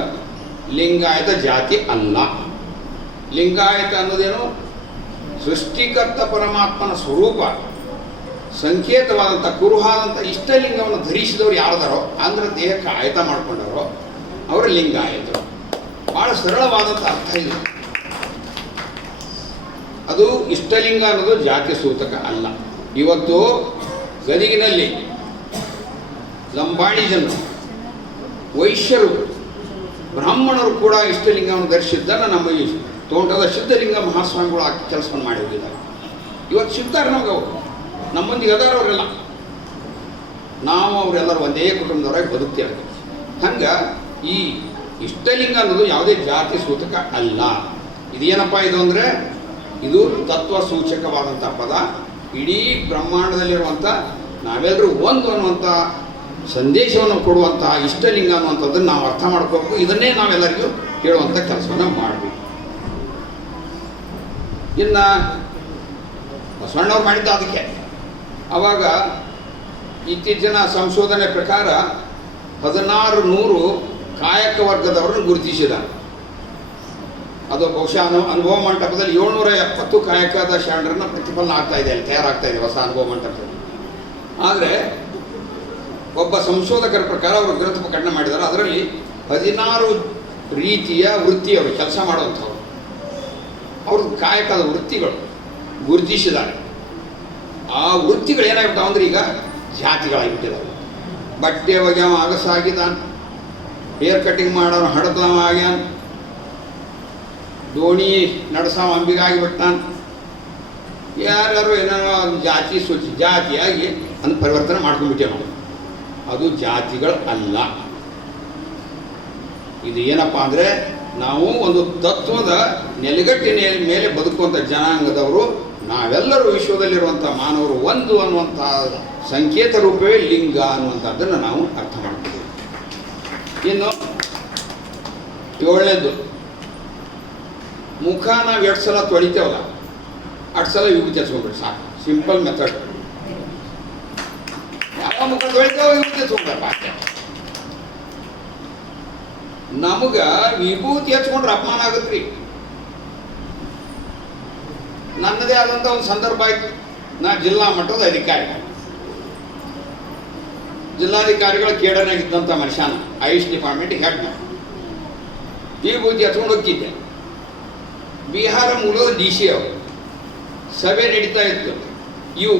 ಲಿಂಗಾಯತ ಜಾತಿ ಅಲ್ಲ. ಲಿಂಗಾಯತ ಅನ್ನೋದೇನು, ಸೃಷ್ಟಿಕರ್ತ ಪರಮಾತ್ಮನ ಸ್ವರೂಪ ಸಂಕೇತವಾದಂಥ ಕುರುಹಾದಂಥ ಇಷ್ಟಲಿಂಗವನ್ನು ಧರಿಸಿದವರು ಯಾರದಾರೋ, ಅಂದ್ರೆ ದೇಹಕ್ಕೆ ಆಯತ ಮಾಡ್ಕೊಂಡವರೋ ಅವರು ಲಿಂಗಾಯತರು. ಭಾಳ ಸರಳವಾದಂಥ ಅರ್ಥ ಇದೆ. ಅದು ಇಷ್ಟಲಿಂಗ ಅನ್ನೋದು ಜಾತಿ ಸೂಚಕ ಅಲ್ಲ. ಇವತ್ತು ಗದಗಿನಲ್ಲಿ ಲಂಬಾಣಿ ಜನರು, ವೈಶ್ಯರು, ಬ್ರಾಹ್ಮಣರು ಕೂಡ ಇಷ್ಟಲಿಂಗವನ್ನು ಧರಿಸಿದ್ದನ್ನು ನಮ್ಮ ಈ ತೋಂಟದ ಸಿದ್ಧಲಿಂಗ ಮಹಾಸ್ವಾಮಿಗಳು ಆ ಕೆಲಸವನ್ನು ಮಾಡಿ ಹೋಗಿದ್ದಾರೆ. ಇವತ್ತು ಸಿಗ್ತಾರೆ ನಮ್ಗೆ ಅವರು, ನಮ್ಮೊಂದಿಗೆ ಅದಾರ ಅವರೆಲ್ಲ. ನಾವು ಅವರೆಲ್ಲರೂ ಒಂದೇ ಕುಟುಂಬದವರಾಗಿ ಬದುಕ್ತೇವೆ. ಹಂಗೆ ಈ ಇಷ್ಟಲಿಂಗ ಅನ್ನೋದು ಯಾವುದೇ ಜಾತಿ ಸೂಚಕ ಅಲ್ಲ. ಇದೇನಪ್ಪ ಇದು ಅಂದರೆ, ಇದು ತತ್ವ ಸೂಚಕವಾದಂಥ ಪದ. ಇಡೀ ಬ್ರಹ್ಮಾಂಡದಲ್ಲಿರುವಂಥ ನಾವೆಲ್ಲರೂ ಒಂದು ಅನ್ನುವಂಥ ಸಂದೇಶವನ್ನು ಕೊಡುವಂಥ ಇಷ್ಟಲಿಂಗ ಅನ್ನುವಂಥದ್ದನ್ನು ನಾವು ಅರ್ಥ ಮಾಡ್ಕೋಬೇಕು. ಇದನ್ನೇ ನಾವೆಲ್ಲರಿಗೂ ಹೇಳುವಂಥ ಕೆಲಸವನ್ನು ಮಾಡಬೇಕು. ಇನ್ನು ಬಸವಣ್ಣವ್ರು ಮಾಡಿದ್ದ ಅದಕ್ಕೆ. ಅವಾಗ ಇತ್ತೀಚಿನ ಸಂಶೋಧನೆ ಪ್ರಕಾರ 1600 ಕಾಯಕ ವರ್ಗದವರನ್ನು ಗುರುತಿಸಿದ್ದಾರೆ. ಅದು ಬಹುಶಃ ಅನುಭವ ಮಂಟಪದಲ್ಲಿ 770 ಕಾಯಕದ ಶರಣರನ್ನ ಪ್ರತಿಫಲನ ಆಗ್ತಾ ಇದೆ, ಅಲ್ಲಿ ತಯಾರಾಗ್ತಾ ಇದೆ ಹೊಸ ಅನುಭವ ಮಂಟಪದಲ್ಲಿ. ಆದರೆ ಒಬ್ಬ ಸಂಶೋಧಕರ ಪ್ರಕಾರ ಅವರು ಗ್ರಂಥ ಪ್ರಕಟಣೆ ಮಾಡಿದ್ದಾರೆ. ಅದರಲ್ಲಿ 16 ರೀತಿಯ ವೃತ್ತಿಯವರು ಕೆಲಸ ಮಾಡುವಂಥವ್ರು, ಅವ್ರದ್ದು ಕಾಯಕದ ವೃತ್ತಿಗಳು ಗುರುತಿಸಿದ್ದಾರೆ. ಆ ವೃತ್ತಿಗಳು ಏನಾಗ್ಬಿಟ್ಟಾವ ಅಂದರೆ ಈಗ ಜಾತಿಗಳಾಗಿಬಿಟ್ಟಿದ್ದಾವೆ. ಬಟ್ಟೆ ಒಗ್ಯಾವ ಅಗಸಾಗಿದ್ದಾನೆ, ಹೇರ್ ಕಟಿಂಗ್ ಮಾಡೋನು ಹಡದವ ಆಗ್ಯಾನ, ದೋಣಿ ನಡೆಸಾವ ಅಂಬಿಗಾಗಿಬಿಟ್ಟಾನ. ಯಾರ್ಯಾರು ಏನಾರು ಜಾತಿ ಸೂಚಿ ಜಾತಿಯಾಗಿ ಅದನ್ನು ಪರಿವರ್ತನೆ ಮಾಡ್ಕೊಂಡ್ಬಿಟ್ಟೇವೆ ನಾವು. ಅದು ಜಾತಿಗಳು ಅಲ್ಲ. ಇದು ಏನಪ್ಪ ಅಂದರೆ, ನಾವು ಒಂದು ತತ್ವದ ನೆಲೆಗಟ್ಟಿನ ಮೇಲೆ ಬದುಕುವಂಥ ಜನಾಂಗದವರು ನಾವೆಲ್ಲರೂ ವಿಶ್ವದಲ್ಲಿರುವಂಥ ಮಾನವರು ಒಂದು ಅನ್ನುವಂಥ ಸಂಕೇತ ರೂಪವೇ ಲಿಂಗ ಅನ್ನುವಂಥದ್ದನ್ನು ನಾವು ಅರ್ಥ ಮಾಡ್ತೀವಿ. ಇನ್ನು 7ನೇದು, ಮುಖ ನಾವು 2 ಸಲ ತೊಳಿತೇವಲ್ಲ, 8 ಸಲ ವಿಭೂತಿ ಹಚ್ಕೊಂಡ್ಬಿಟ್ಟು ಸಾಕು. Simple method. ಯಾವ ಮುಖ ತೊಳಿತೇವ ವಿಭೂತಿ ಹಚ್ಕೊಂಡ್ರೆ ನಮಗೆ ವಿಭೂತಿ ಹಚ್ಕೊಂಡ್ರೆ ಅಪಮಾನ ಆಗುತ್ತೆ. ನನ್ನದೇ ಆದಂಥ ಒಂದು ಸಂದರ್ಭ ಆಯ್ತು. ನಾ ಜಿಲ್ಲಾ ಮಟ್ಟದ ಅಧಿಕಾರಿ, ಜಿಲ್ಲಾಧಿಕಾರಿಗಳ ಕೇಡನಾಗಿದ್ದಂಥ ಮನುಷ್ಯನ ಆಯುಷ್ ಡಿಪಾರ್ಟ್ಮೆಂಟ್ ಹೆಡ್. ವಿಭೂತಿ ಹಚ್ಕೊಂಡು ಹೋಗಿದ್ದೆ. ಬಿಹಾರ ಮೂಲದ DC ಅವರು. ಸಭೆ ನಡೀತಾ ಇತ್ತು. ಇವು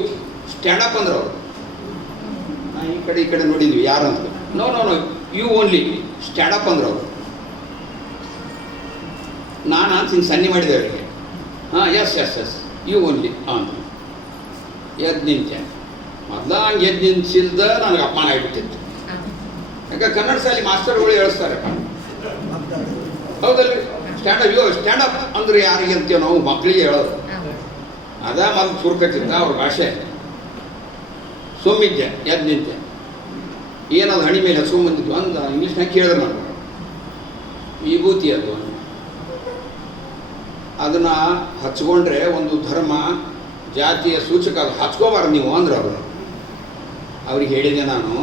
ಸ್ಟ್ಯಾಂಡಪ್ ಅಂದ್ರೆ ಅವರು, ಈ ಕಡೆ ನೋಡಿದ್ವಿ ಯಾರಂತ. ನೋ ಯು ಓನ್ಲಿ ಸ್ಟ್ಯಾಂಡಪ್ ಅಂದ್ರೆ ಅವರು. ನಾನು ಅಂತ ಹಿಂಗೆ ಸನ್ನಿ ಮಾಡಿದೆ ಅವರಿಗೆ. ಎಸ್ ಯು ಓನ್ಲಿ ಅಂತ ಎದ್ದು ನಿಂತೆ. ಮೊದಲ ಹಂಗೆ ಎದ್ದು ನಿಂತಿಲ್ದ ನನಗೆ ಅಪಮಾನ ಆಗಿಬಿಟ್ಟಿತ್ತು. ಯಾಕೆ ಕನ್ನಡ ಶಾಲೆ ಮಾಸ್ಟರ್ಗಳು ಹೇಳಿಸ್ತಾರೆ, ಹೌದಲ್ರಿ, ಸ್ಟ್ಯಾಂಡಪ್ ಅಂದ್ರೆ ಯಾರಿಗೆ ಅಂತೀವಿ ನಾವು, ಮಕ್ಕಳಿಗೆ ಹೇಳೋದು. ಅದ ಮೊದಲು ಚುರುಕತ್ತಿದ್ದ ಅವ್ರ ಭಾಷೆ. ಸುಮ್ಮಿದ್ದೆ, ಎದ್ದು ನಿಂತೆ. ಏನದು ಹಣಿ ಮೇಲೆ ಹಚ್ಕೊಂಡ್ಬಂದಿದ್ದು ಅಂದ ಇಂಗ್ಲೀಷ್ನಾಗ ಕೇಳಿದ್ರೆ ನಾನು. ವಿಭೂತಿ ಅದು ಅದನ್ನು ಹಚ್ಕೊಂಡ್ರೆ ಒಂದು ಧರ್ಮ ಜಾತಿಯ ಸೂಚಕ, ಅದು ಹಚ್ಕೋಬಾರ್ದು ನೀವು ಅಂದ್ರೆ ಅವ್ರಿಗೆ ಹೇಳಿದೆ ನಾನು,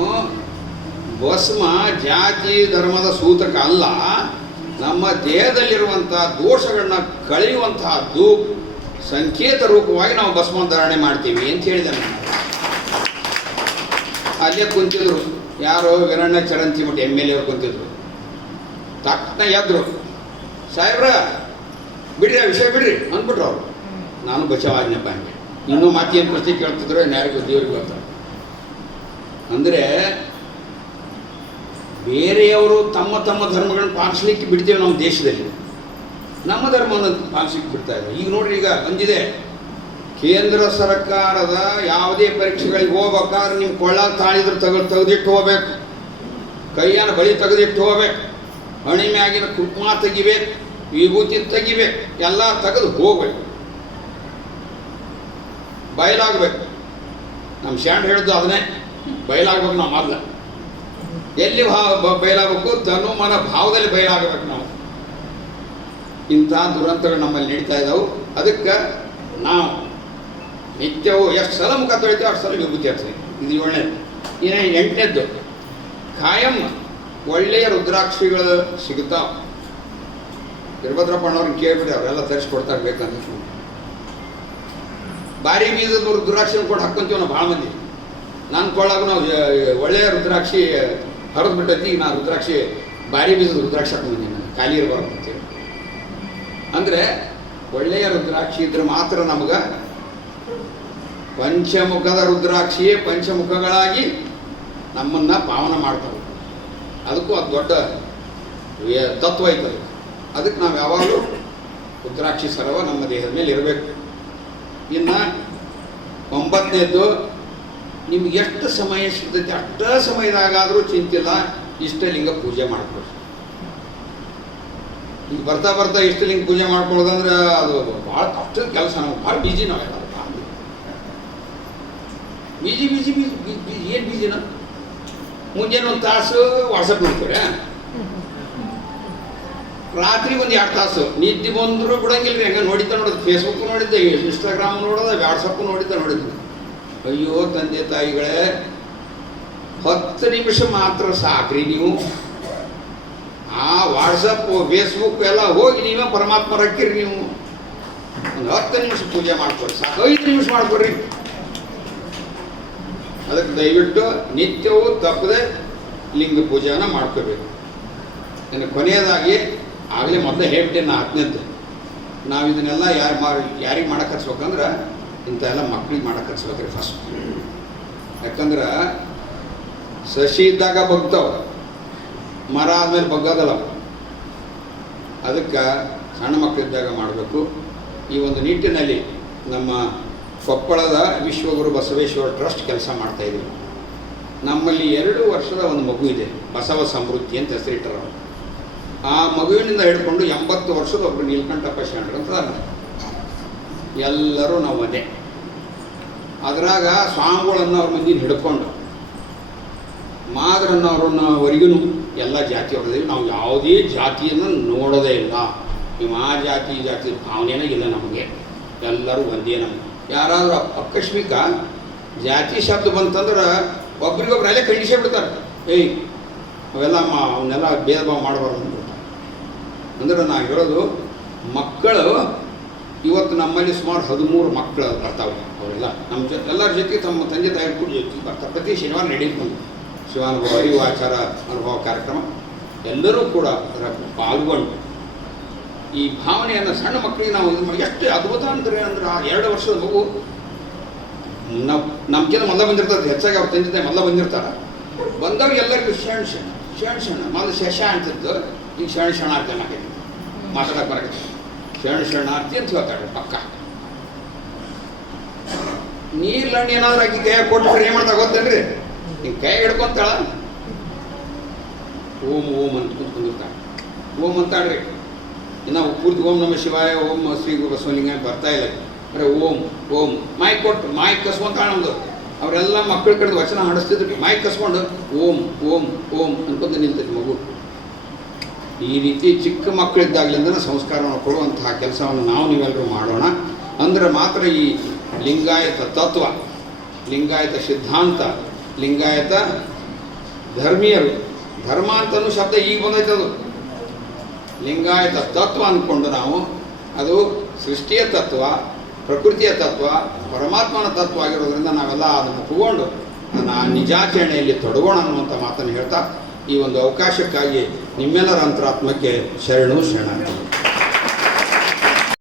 ಭಸ್ಮ ಜಾತಿ ಧರ್ಮದ ಸೂಚಕ ಅಲ್ಲ, ನಮ್ಮ ದೇಹದಲ್ಲಿರುವಂಥ ದೋಷಗಳನ್ನ ಕಳೆಯುವಂತಹದ್ದು ಸಂಕೇತ ರೂಪವಾಗಿ ನಾವು ಭಸ್ಮ ಧಾರಣೆ ಮಾಡ್ತೀವಿ ಅಂತ ಹೇಳಿದೆ ನಾನು. ಅಲ್ಲೇ ಕುಂತಿದ್ರು ಯಾರೋ ವೀರಣ್ಣ ಚರಂತಿಮಠ MLA ಅವ್ರು ಕುಂತಿದ್ರು. ತಕ್ಷಣ ಎದ್ರು, ಸಾಹೇಬ್ರ ಬಿಡ್ರಿ ಆ ವಿಷಯ ಬಿಡ್ರಿ ಅಂದ್ಬಿಟ್ರು ಅವರು. ನಾನು ಬಚಾವಾಜ್ಞಪ್ಪ ಹಂಗೆ. ಇನ್ನೂ ಮಾತೇನು ಪ್ರಶ್ನೆ ಕೇಳ್ತಿದ್ರು ಯಾರಿಗೂ ದೇವ್ರಿಗೆ ಬರ್ತಾರೆ. ಅಂದರೆ ಬೇರೆಯವರು ತಮ್ಮ ತಮ್ಮ ಧರ್ಮಗಳನ್ನ ಪಾಲಿಸ್ಲಿಕ್ಕೆ ಬಿಡ್ತೇವೆ ನಮ್ಮ ದೇಶದಲ್ಲಿ, ನಮ್ಮ ಧರ್ಮವನ್ನು ಪಾಲಿಸ್ಲಿಕ್ಕೆ ಬಿಡ್ತಾ ಇದ್ದಾರೆ. ಈಗ ನೋಡ್ರಿ, ಈಗ ಬಂದಿದೆ ಕೇಂದ್ರ ಸರ್ಕಾರದ ಯಾವುದೇ ಪರೀಕ್ಷೆಗಳಿಗೆ ಹೋಗ್ಬೇಕಾದ್ರೆ ನಿಮ್ಮ ಕೊಳ್ಳ ತಾಳಿದ್ರೆ ತೆಗೆದಿಟ್ಟು ಹೋಗ್ಬೇಕು, ಕೈಯನ್ನು ಬಳಿ ತೆಗೆದಿಟ್ಟು ಹೋಗ್ಬೇಕು, ಹಣಿ ಮ್ಯಾಗಿನ ಕುಂಕುಮ ತೆಗಿಬೇಕು, ವಿಭೂತಿ ತೆಗಿಬೇಕು, ಎಲ್ಲ ತೆಗೆದು ಹೋಗ್ಬೇಕು, ಬಯಲಾಗಬೇಕು. ನಮ್ಮ ಶಾಂಡ್ ಹೇಳಿದ್ದು ಅದನ್ನೇ, ಬಯಲಾಗಬೇಕು. ನಾವು ಮೊದಲ ಎಲ್ಲಿ ಬಯಲಾಗಬೇಕು? ತನು ಮನ ಭಾವದಲ್ಲಿ ಬಯಲಾಗಬೇಕು ನಾವು. ಇಂಥ ದುರಂತಗಳು ನಮ್ಮಲ್ಲಿ ನಡೀತಾ ಇದ್ದಾವೆ. ಅದಕ್ಕೆ ನಾವು ನಿತ್ಯವೂ ಎಷ್ಟು ಸಲ ಮುಖ ತೊಳಿತೇವೆ ಅಷ್ಟು ಸಲ ವಿಭೂತಿ ಹಚ್ತೀವಿ. ಇದು 7ನೇದು. ಇನ್ನು 8ನೇದ್ದು, ಖಾಯಂ ಒಳ್ಳೆಯ ರುದ್ರಾಕ್ಷಿಗಳು ಸಿಗುತ್ತಾವೆ. ವೀರಭದ್ರಪ್ಪಣ್ಣವ್ರನ್ನ ಕೇಳ್ಬಿಡಿ, ಅವರೆಲ್ಲ ತರಿಸ್ಕೊಡ್ತಾರೆ ಬೇಕಂತ. ಭಾರಿ ಬೀಜದ ರುದ್ರಾಕ್ಷಿ ಕೊಟ್ಟು ಹಾಕ್ಕೊಂತೀವಿ ನಾವು ಭಾಳ ಮಂದಿ. ನಾನು ಕೊಳ್ಳಾಗ ನಾವು ಒಳ್ಳೆಯ ರುದ್ರಾಕ್ಷಿ ಹರಿದು ಬಿಟ್ಟೈತಿ, ನಾನು ರುದ್ರಾಕ್ಷಿ ಭಾರಿ ಬೀಜದ ರುದ್ರಾಕ್ಷಿ ಹಾಕೊಂಡ್ಬಂದೀನಿ, ನಾನು ಖಾಲಿ ಇರಬಾರ್ದು ಅಂತೇಳಿ. ಅಂದರೆ ಒಳ್ಳೆಯ ರುದ್ರಾಕ್ಷಿ ಇದ್ರೆ ಮಾತ್ರ ನಮಗೆ ಪಂಚಮುಖದ ರುದ್ರಾಕ್ಷಿಯೇ ಪಂಚಮುಖಗಳಾಗಿ ನಮ್ಮನ್ನು ಪಾವನ ಮಾಡ್ತವೆ. ಅದಕ್ಕೂ ಅದು ದೊಡ್ಡ ತತ್ವ ಐತದೆ. ಅದಕ್ಕೆ ನಾವು ಯಾವಾಗಲೂ ರುದ್ರಾಕ್ಷಿ ಸರವ ನಮ್ಮ ದೇಹದ ಮೇಲೆ ಇರಬೇಕು. ಇನ್ನು 9ನೇದ್ದು, ನಿಮ್ಗೆ ಎಷ್ಟು ಸಮಯ ಸಿಗ್ತೈತೆ ಅಷ್ಟ ಸಮಯದಾಗಾದರೂ ಚಿಂತಿಲ್ಲ ಇಷ್ಟಲಿಂಗ ಪೂಜೆ ಮಾಡ್ಕೊಳ್ಳಿ. ಈಗ ಬರ್ತಾ ಬರ್ತಾ ಇಷ್ಟಲಿಂಗ ಪೂಜೆ ಮಾಡ್ಕೊಳ್ಳೋದಂದ್ರೆ ಅದು ಭಾಳ ಅಷ್ಟು ಕೆಲಸ. ನಾವು ಭಾಳ ಬಿಜಿ, ನಾವೆಲ್ಲ ಬಿಜಿ ಬಿಜಿ ಬಿಜಿ ಬಿಜಿ. ಏನು ಬಿಜಿನ? ಮುಂಜಾನೆ 1 ತಾಸು ವಾಟ್ಸಪ್ ನೋಡ್ತಾರೆ, ರಾತ್ರಿ 1-2 ತಾಸು ನಿದ್ದೆ ಬಂದರೂ ಬಿಡಂಗಿಲ್ಲ ರೀ. ಹಂಗೆ ನೋಡೋದು, ಫೇಸ್ಬುಕ್ ನೋಡಿದ್ದೆ, ಇನ್ಸ್ಟಾಗ್ರಾಮ್ ನೋಡೋದು, ವಾಟ್ಸಪ್ ನೋಡಿದ್ದೆ. ಅಯ್ಯೋ ತಂದೆ ತಾಯಿಗಳೇ, 10 ನಿಮಿಷ ಮಾತ್ರ ಸಾಕ್ರಿ ನೀವು. ಆ ವಾಟ್ಸಪ್ ಫೇಸ್ಬುಕ್ ಎಲ್ಲ ಹೋಗಿ ನೀವೇ ಪರಮಾತ್ಮ ರಕ್ಕಿರಿ. ನೀವು ಒಂದು 10 ನಿಮಿಷ ಪೂಜೆ ಮಾಡ್ಕೊರಿ ಸಾಕು, 5 ನಿಮಿಷ ಮಾಡ್ಕೊಡ್ರಿ. ಅದಕ್ಕೆ ದಯವಿಟ್ಟು ನಿತ್ಯವೂ ತಪ್ಪದೆ ಲಿಂಗ ಪೂಜೆನ ಮಾಡ್ಕೋಬೇಕು. ಇನ್ನು ಕೊನೆಯದಾಗಿ, ಆಗಲೇ ಮೊದಲೇ ಹೇಳ್ಬಿಟ್ಟೆ ನಾ 10ನೇದ್ದು, ನಾವು ಇದನ್ನೆಲ್ಲ ಯಾರಿಗೆ ಮಾಡಕ್ಕೆ ಹಚ್ಬೇಕಂದ್ರೆ ಇಂಥ ಎಲ್ಲ ಮಕ್ಳಿಗೆ ಮಾಡಕ್ಕೆ ಹಚ್ಬೇಕ್ರಿ ಫಸ್ಟ್. ಯಾಕಂದ್ರೆ ಸಸಿ ಇದ್ದಾಗ ಬಗ್ತಾವ, ಮರ ಆದಮೇಲೆ ಬಗ್ಗೋದಲ್ಲ. ಅದಕ್ಕೆ ಸಣ್ಣ ಮಕ್ಕಳಿದ್ದಾಗ ಮಾಡಬೇಕು. ಈ ಒಂದು ನಿಟ್ಟಿನಲ್ಲಿ ನಮ್ಮ ಕೊಪ್ಪಳದ ವಿಶ್ವಗುರು ಬಸವೇಶ್ವರ ಟ್ರಸ್ಟ್ ಕೆಲಸ ಮಾಡ್ತಾಯಿದ್ದೀವಿ. ನಮ್ಮಲ್ಲಿ 2 ವರ್ಷದ ಒಂದು ಮಗು ಇದೆ, ಬಸವ ಸಮೃದ್ಧಿ ಅಂತ ಹೆಸರಿಟ್ಟರು. ಆ ಮಗುವಿನಿಂದ ಹಿಡ್ಕೊಂಡು 80 ವರ್ಷದ ಒಬ್ಬರು ನೀಲಕಂಠಪ್ಪ ಶರಣರು ಅಂತ ಎಲ್ಲರೂ ನಾವು ಅದೇ. ಅದರಾಗ ಸ್ವಾಮಿಗಳನ್ನು ಅವ್ರ ಮುಂದಿನ ಹಿಡ್ಕೊಂಡು ಮಾದರನ್ನವ್ರನ್ನವರೆಗೂ ಎಲ್ಲ ಜಾತಿಯವ್ರದ್ದೀವಿ. ನಾವು ಯಾವುದೇ ಜಾತಿಯನ್ನು ನೋಡೋದೇ ಇಲ್ಲ. ನೀವು ಆ ಜಾತಿ ಈ ಜಾತಿ ಭಾವನೆನೇ ಇಲ್ಲ ನಮಗೆ, ಎಲ್ಲರೂ ಒಂದೇ. ನಮಗೆ ಯಾರಾದರೂ ಆಕಸ್ಮಿಕ ಜಾತಿ ಶಬ್ದ ಬಂತಂದ್ರೆ ಒಬ್ರಿಗೊಬ್ರು ಅಲ್ಲೇ ಖಂಡಿಸೇ ಬಿಡ್ತಾರೆ. ಏಯ್ ಅವೆಲ್ಲ ಅವನ್ನೆಲ್ಲ ಭೇದ ಭಾವ ಮಾಡಬಾರ್ದು ಅಂದ್ಬಿಡ್ತಾರೆ. ಅಂದ್ರೆ ನಾನು ಹೇಳೋದು, ಮಕ್ಕಳು ಇವತ್ತು ನಮ್ಮಲ್ಲಿ ಸುಮಾರು 13 ಮಕ್ಕಳು ಬರ್ತಾವೆ. ಅವರೆಲ್ಲ ನಮ್ಮ ಎಲ್ಲರ ಜೊತೆಗೆ ತಮ್ಮ ತಂದೆ ತಾಯಿ ಕೂಡ ಜೊತೆಗೆ ಬರ್ತಾರೆ. ಪ್ರತಿ ಶನಿವಾರ ನಡೀತು ಶಿವಾನುಭವ ಅರಿವು ಆಚಾರ ಅನುಭವ ಕಾರ್ಯಕ್ರಮ. ಎಲ್ಲರೂ ಕೂಡ ಅದರ ಪಾಲ್ಗೊಂಡು ಈ ಭಾವನೆಯನ್ನು ಸಣ್ಣ ಮಕ್ಕಳಿಗೆ ನಾವು ಎಷ್ಟು ಅದ್ಭುತ ಅಂದರೆ ಆ 2 ವರ್ಷದ ಮಗು ನಮ್ಗಿಂತ ಮೊದಲ ಬಂದಿರ್ತದೆ. ಹೆಚ್ಚಾಗಿ ಅವ್ರ ತಂದೆ ತಾಯಿ ಮೊದಲ ಬಂದಿರ್ತಾರೆ. ಬಂದವ್ರು ಎಲ್ಲರಿಗೂ ಶಣ ಮೊದಲು ಶಶ ಅಂತಿದ್ದು, ಈಗ ಶರಣಾರ್ಥಿ ಅನ್ನಕೈತಿ. ಮಾತಾಡಕ್ಕೆ ಬರಕ್ಕೆ ಶರಣಾರ್ಥಿ ಅಂತ ಹೇಳ್ತಾರೆ. ಪಕ್ಕ ನೀರ್ಲಣ್ಣು ಏನಾದ್ರು ಆಕಿ ಕೈ ಕೊಟ್ಬಿಟ್ರೆ ಏನು ಮಾಡ್ತಾ ಗೊತ್ತೇನ್ರಿ? ಹಿಂಗೆ ಕೈ ಹಿಡ್ಕೊಂತಾಳ, ಓಂ ಓಂ ಅಂತ ಕೂತ್ಕೊಂಡಿರ್ತಾಳೆ. ಓಂ ಅಂತಾಡ್ರಿ. ಇನ್ನು ಪೂರ್ತಿ ಓಂ ನಮ ಶಿವಾಯ, ಓಂ ಶ್ರೀ ಗುರು ಬಸವಲಿಂಗ ಬರ್ತಾ ಇಲ್ಲ. ಬರೀ ಓಂ ಓಂ ಮಾಯ್ಕ್ ಕೊಟ್ಟು ಮಾಯ್ಕ್ ಕಸ್ಕೊಂತಾಳೆ. ನಮ್ಮದು ಅವರೆಲ್ಲ ಮಕ್ಕಳ ಕಡೆದು ವಚನ ಹಾಡಿಸ್ತಿದ್ರು. ಮಾಯ್ಕ್ ಕಸ್ಕೊಂಡು ಓಂ ಓಂ ಓಂ ಅನ್ಕೊಂತ ನಿಲ್ತೈತಿ ಮಗು. ಈ ರೀತಿ ಚಿಕ್ಕ ಮಕ್ಕಳಿದ್ದಾಗಲಿಂದ ಸಂಸ್ಕಾರವನ್ನು ಕೊಡುವಂತಹ ಕೆಲಸವನ್ನು ನಾವು ನೀವೆಲ್ಲರೂ ಮಾಡೋಣ. ಅಂದರೆ ಮಾತ್ರ ಈ ಲಿಂಗಾಯತ ತತ್ವ, ಲಿಂಗಾಯತ ಸಿದ್ಧಾಂತ, ಲಿಂಗಾಯತ ಧರ್ಮೀಯರು, ಧರ್ಮ ಅಂತನೂ ಶಬ್ದ ಈಗ ಬಂದೈತೆ. ಅದು ಲಿಂಗಾಯತ ತತ್ವ ಅಂದ್ಕೊಂಡು ನಾವು ಅದು ಸೃಷ್ಟಿಯ ತತ್ವ, ಪ್ರಕೃತಿಯ ತತ್ವ, ಪರಮಾತ್ಮನ ತತ್ವ ಆಗಿರೋದ್ರಿಂದ ನಾವೆಲ್ಲ ಅದನ್ನು ತಗೊಂಡು ಆ ನಿಜಾಚರಣೆಯಲ್ಲಿ ತೊಡಗೋಣ ಅನ್ನುವಂಥ ಮಾತನ್ನು ಹೇಳ್ತಾ ಈ ಒಂದು ಅವಕಾಶಕ್ಕಾಗಿ ನಿಮ್ಮೆಲ್ಲರ ಅಂತರಾತ್ಮಕ್ಕೆ ಶರಣು ಶರಣ.